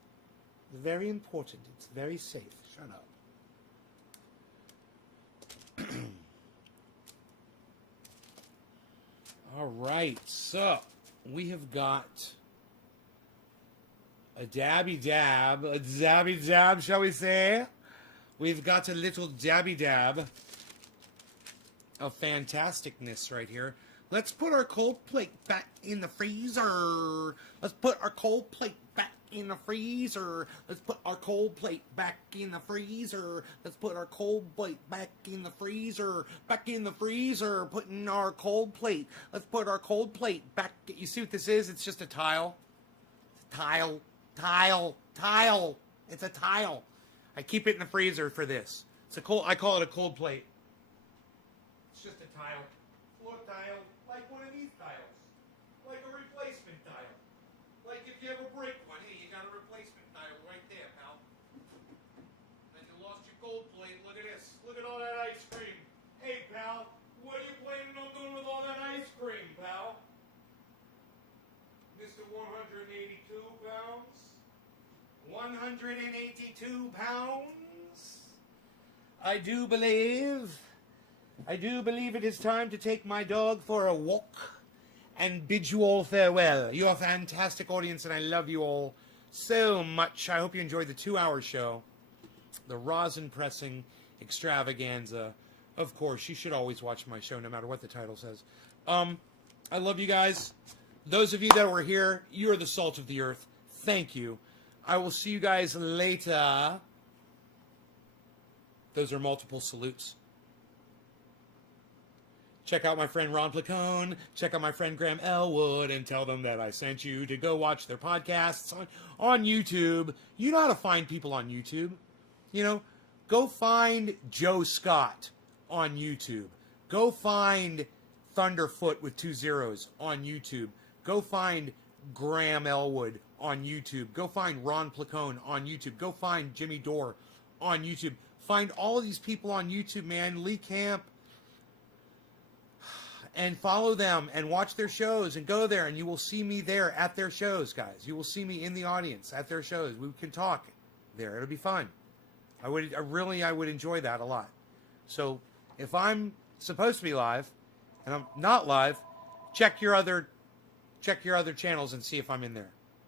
It's very important. It's very safe. Shut up. All right, so we have got a dabby dab, shall we say? We've got a little dabby dab of fantasticness right here. Let's put our cold plate back in the freezer. Let's put our cold plate back in the freezer. Let's put our cold plate back in the freezer. Let's put our cold plate back in the freezer. Back in the freezer. Putting our cold plate. Let's put our cold plate back. You see what this is? It's just a tile. Tile. It's a tile. I keep it in the freezer for this. I call it a cold plate. It's just a tile. Floor tile. Like one of these tiles. Like a replacement tile. Like if you ever break one, hey, you got a replacement tile right there, pal. Then you lost your gold plate. Look at this. Look at all that ice cream. Hey, pal, what are you planning on doing with all that ice cream, pal? Mr. 182 pounds? 182 pounds? I do believe it is time to take my dog for a walk and bid you all farewell. You're a fantastic audience, and I love you all so much. I hope you enjoyed the 2-hour show. The rosin pressing extravaganza. Of course, you should always watch my show no matter what the title says. I love you guys. Those of you that were here, you're the salt of the earth. Thank you. I will see you guys later. Those are multiple salutes. Check out my friend Ron Placone. Check out my friend Graham Elwood and tell them that I sent you to go watch their podcasts on YouTube. You know how to find people on YouTube. You know, go find Joe Scott on YouTube. Go find Thunderfoot with 2 zeros on YouTube. Go find Graham Elwood on YouTube. Go find Ron Placone on YouTube. Go find Jimmy Dore on YouTube. Find all of these people on YouTube, man. Lee Camp. And follow them and watch their shows and go there, and you will see me there at their shows, guys. You will see me in the audience at their shows. We can talk there. It'll be fun. I would enjoy that a lot. So if I'm supposed to be live and I'm not live, check your other channels and see if I'm in there.